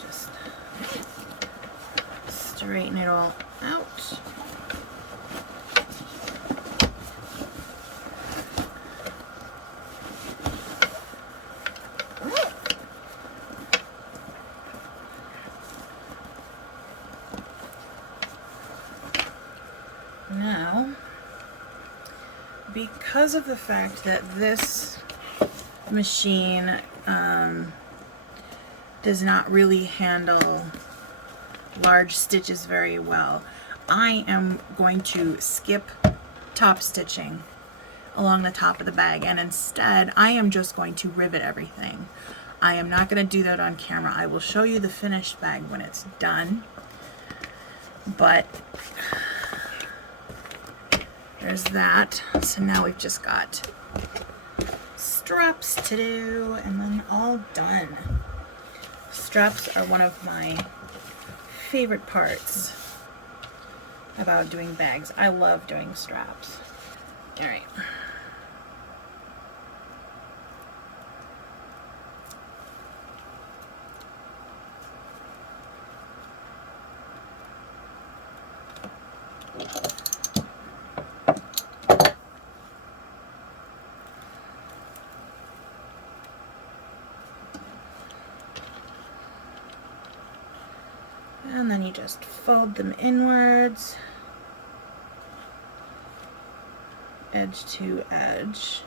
Just straighten it all out. Now, because of the fact that this machine does not really handle large stitches very well, I am going to skip top stitching along the top of the bag, and instead I am just going to rivet everything. I am not going to do that on camera. I will show you the finished bag when it's done, but there's that. So now we've just got straps to do, and then all done. Straps are one of my favorite parts about doing bags. I love doing straps. All right. And then you just fold them inwards, edge to edge.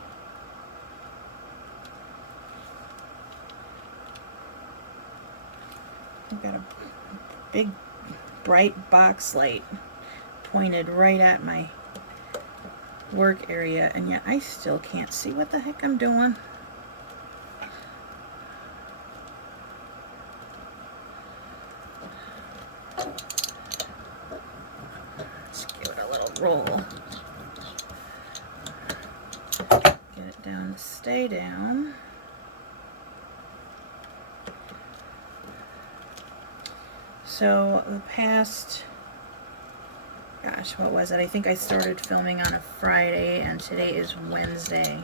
I've got a big bright box light pointed right at my work area, and yet I still can't see what the heck I'm doing. Let's give it a little roll. Get it down to stay down. So the past, gosh, what was it? I think I started filming on a Friday, and today is Wednesday.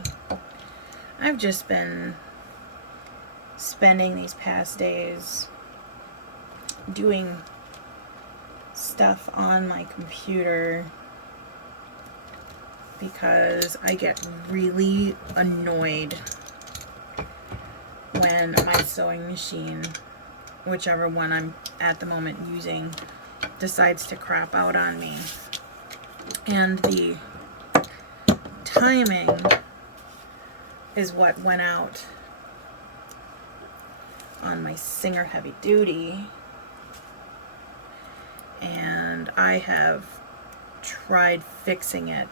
I've just been spending these past days doing stuff on my computer because I get really annoyed when my sewing machine, whichever one I'm at the moment using, decides to crap out on me. And the timing is what went out on my Singer Heavy Duty, and I have tried fixing it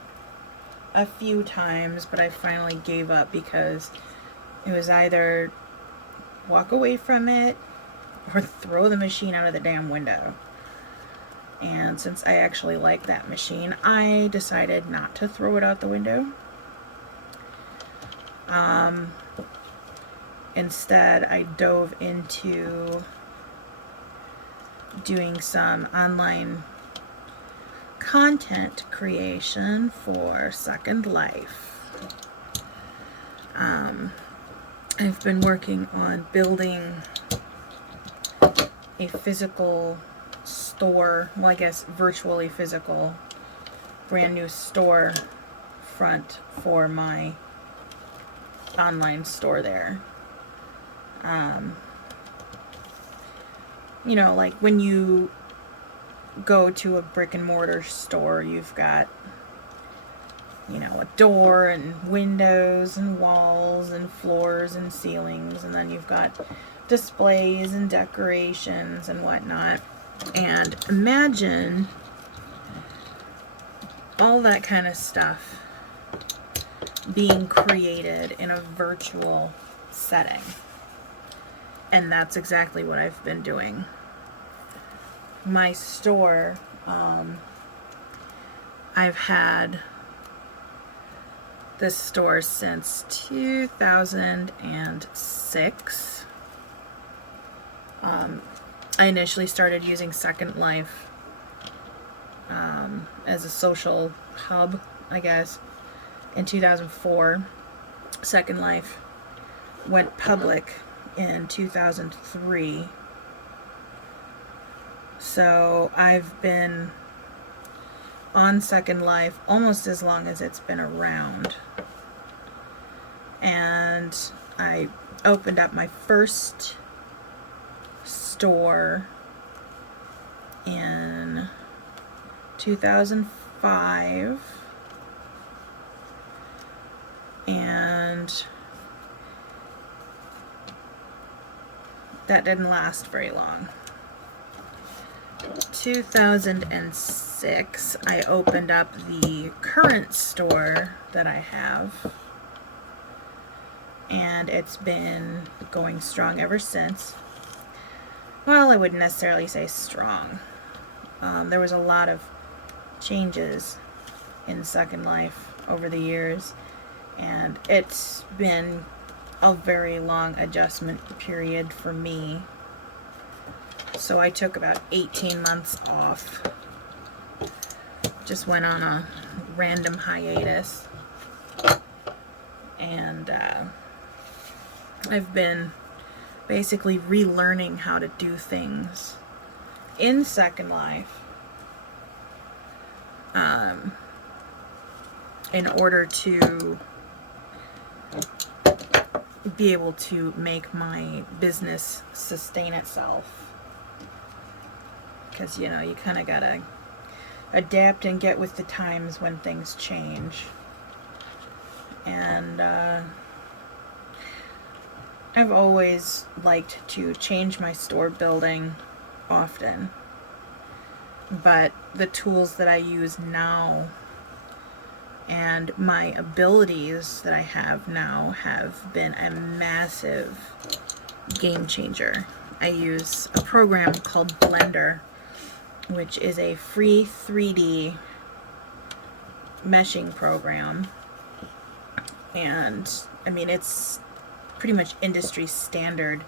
a few times, but I finally gave up because it was either walk away from it or throw the machine out of the damn window. And since I actually like that machine, I decided not to throw it out the window. Instead, I dove into doing some online content creation for Second Life. I've been working on building a physical store, well, I guess virtually physical, brand new store front for my online store there. You know, like when you go to a brick and mortar store, you've got, you know, a door and windows and walls and floors and ceilings, and then you've got displays and decorations and whatnot. And imagine all that kind of stuff being created in a virtual setting. And that's exactly what I've been doing. My store, I've had this store since 2006. I initially started using Second Life as a social hub, I guess, in 2004. Second Life went public in 2003. So I've been on Second Life almost as long as it's been around. And I opened up my first store in 2005. and that didn't last very long. 2006, I opened up the current store that I have, and it's been going strong ever since. Well, I wouldn't necessarily say strong. There was a lot of changes in Second Life over the years, and it's been a very long adjustment period for me. So I took about 18 months off. Just went on a random hiatus. And I've been basically relearning how to do things in Second Life in order to be able to make my business sustain itself. Because, you know, you kind of gotta adapt and get with the times when things change. And I've always liked to change my store building often, but the tools that I use now and my abilities that I have now have been a massive game changer. I use a program called Blender, which is a free 3D meshing program, and I mean, it's pretty much industry standard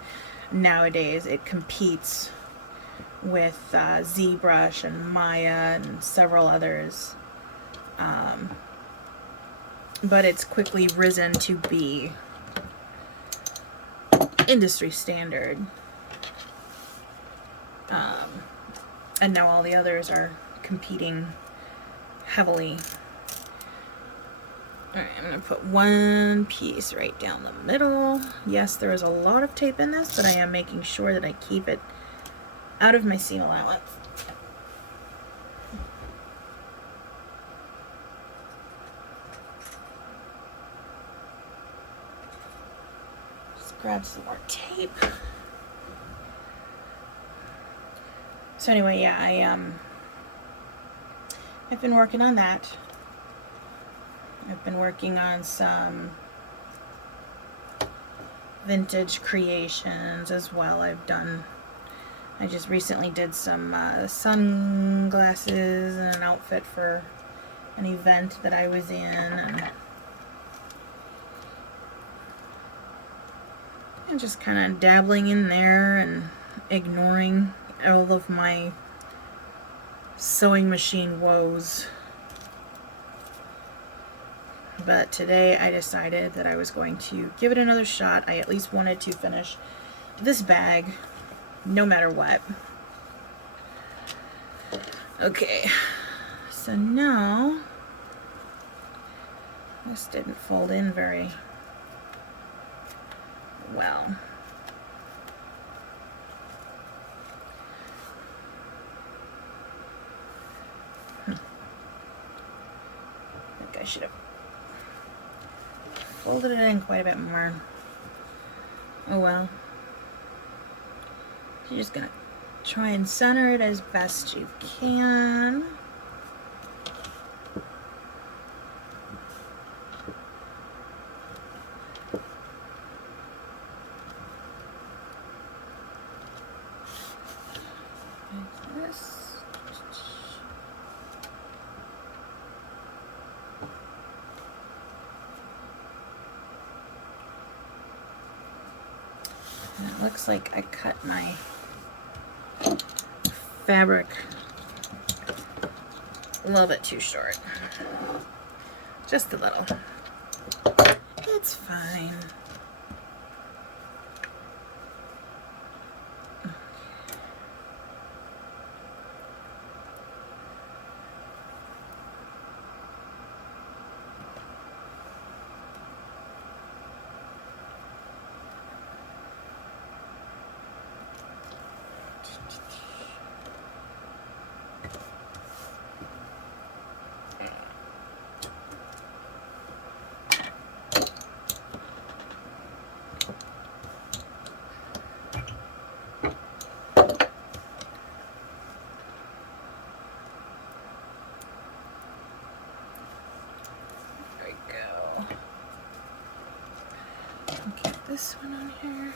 nowadays. It competes with ZBrush and Maya and several others, but it's quickly risen to be industry standard. And now all the others are competing heavily. Alright, I'm going to put one piece right down the middle. Yes, there is a lot of tape in this, but I am making sure that I keep it out of my seam allowance. Just grab some more tape. So anyway, yeah, I've been working on that. I've been working on some vintage creations as well. I just recently did some sunglasses and an outfit for an event that I was in, and just kind of dabbling in there and ignoring all of my sewing machine woes. But today I decided that I was going to give it another shot. I at least wanted to finish this bag no matter what. Okay, so now this didn't fold in very well. I should have folded it in quite a bit more. Oh well. You're just gonna try and center it as best you can. Like this. And it looks like I cut my fabric a little bit too short. Just a little. It's fine. this one on here.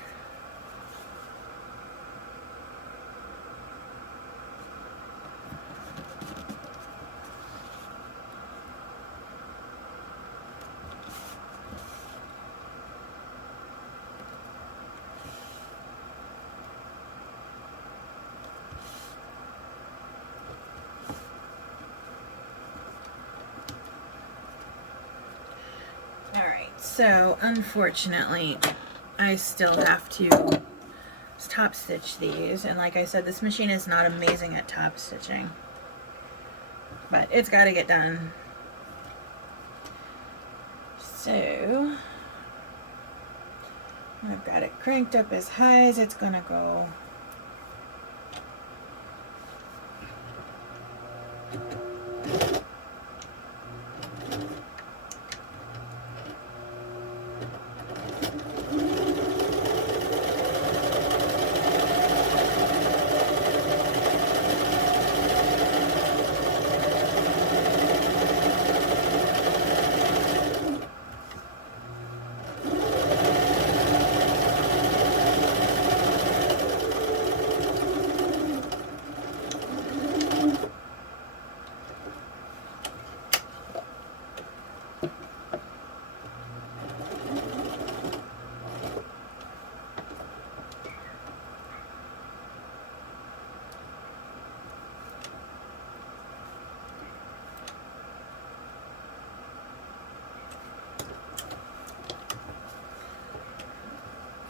So unfortunately I still have to top stitch these, and like I said, this machine is not amazing at top stitching, but it's got to get done. So I've got it cranked up as high as it's gonna go.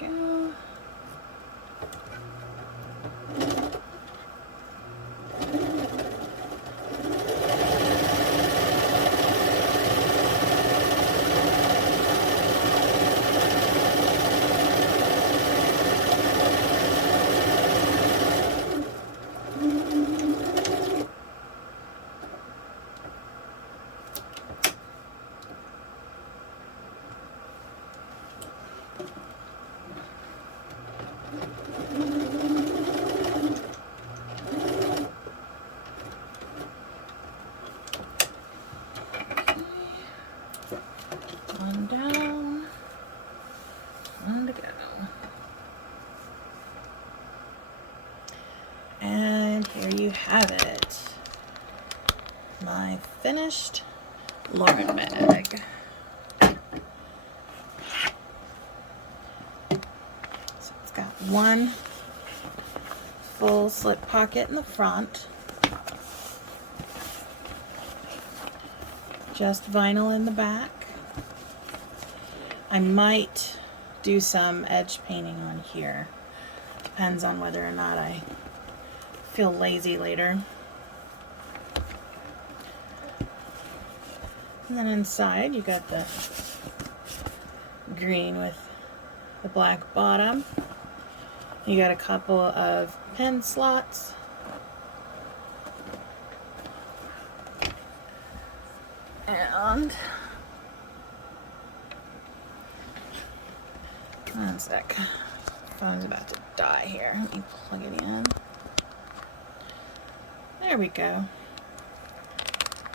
Go. On down, on to go. And here you have it, my finished Lauren bag. So it's got one full slip pocket in the front, just vinyl in the back. I might do some edge painting on here. Depends on whether or not I feel lazy later. And then inside you got the green with the black bottom. You got a couple of pen slots. And one sec. Phone's about to die here. Let me plug it in. There we go.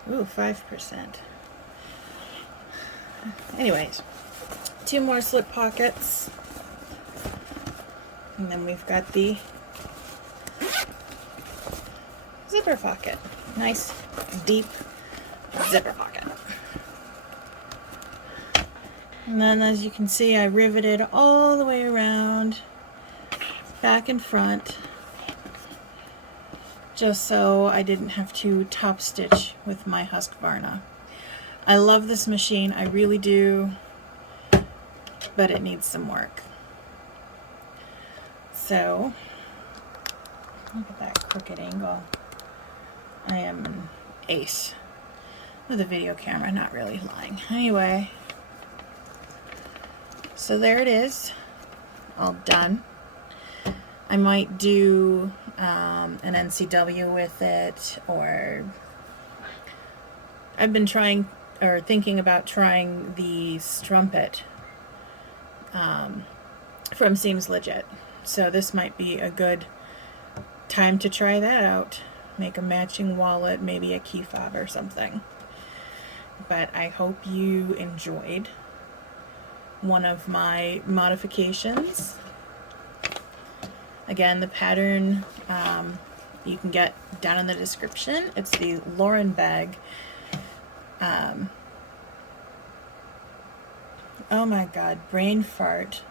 Ooh, 5%. Anyways, two more slip pockets. And then we've got the zipper pocket. Nice, deep zipper pocket. And then, as you can see, I riveted all the way around, back and front, just so I didn't have to top stitch with my Husqvarna. I love this machine, I really do, but it needs some work. So, look at that crooked angle. I am an ace with a video camera, not really lying. Anyway, so there it is, all done. I might do an NCW with it, or I've been trying or thinking about trying the strumpet from Seems Legit. So this might be a good time to try that out. Make a matching wallet, maybe a key fob or something. But I hope you enjoyed one of my modifications. Again, the pattern you can get down in the description. It's the Lauren bag. Oh my god, brain fart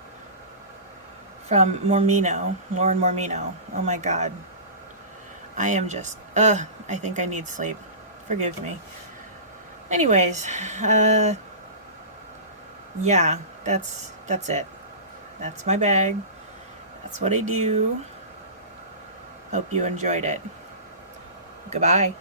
from Mormino, Lauren Mormino. Oh my god. I am just, I think I need sleep. Forgive me. Anyways, yeah, that's it. That's my bag. That's what I do. Hope you enjoyed it. Goodbye.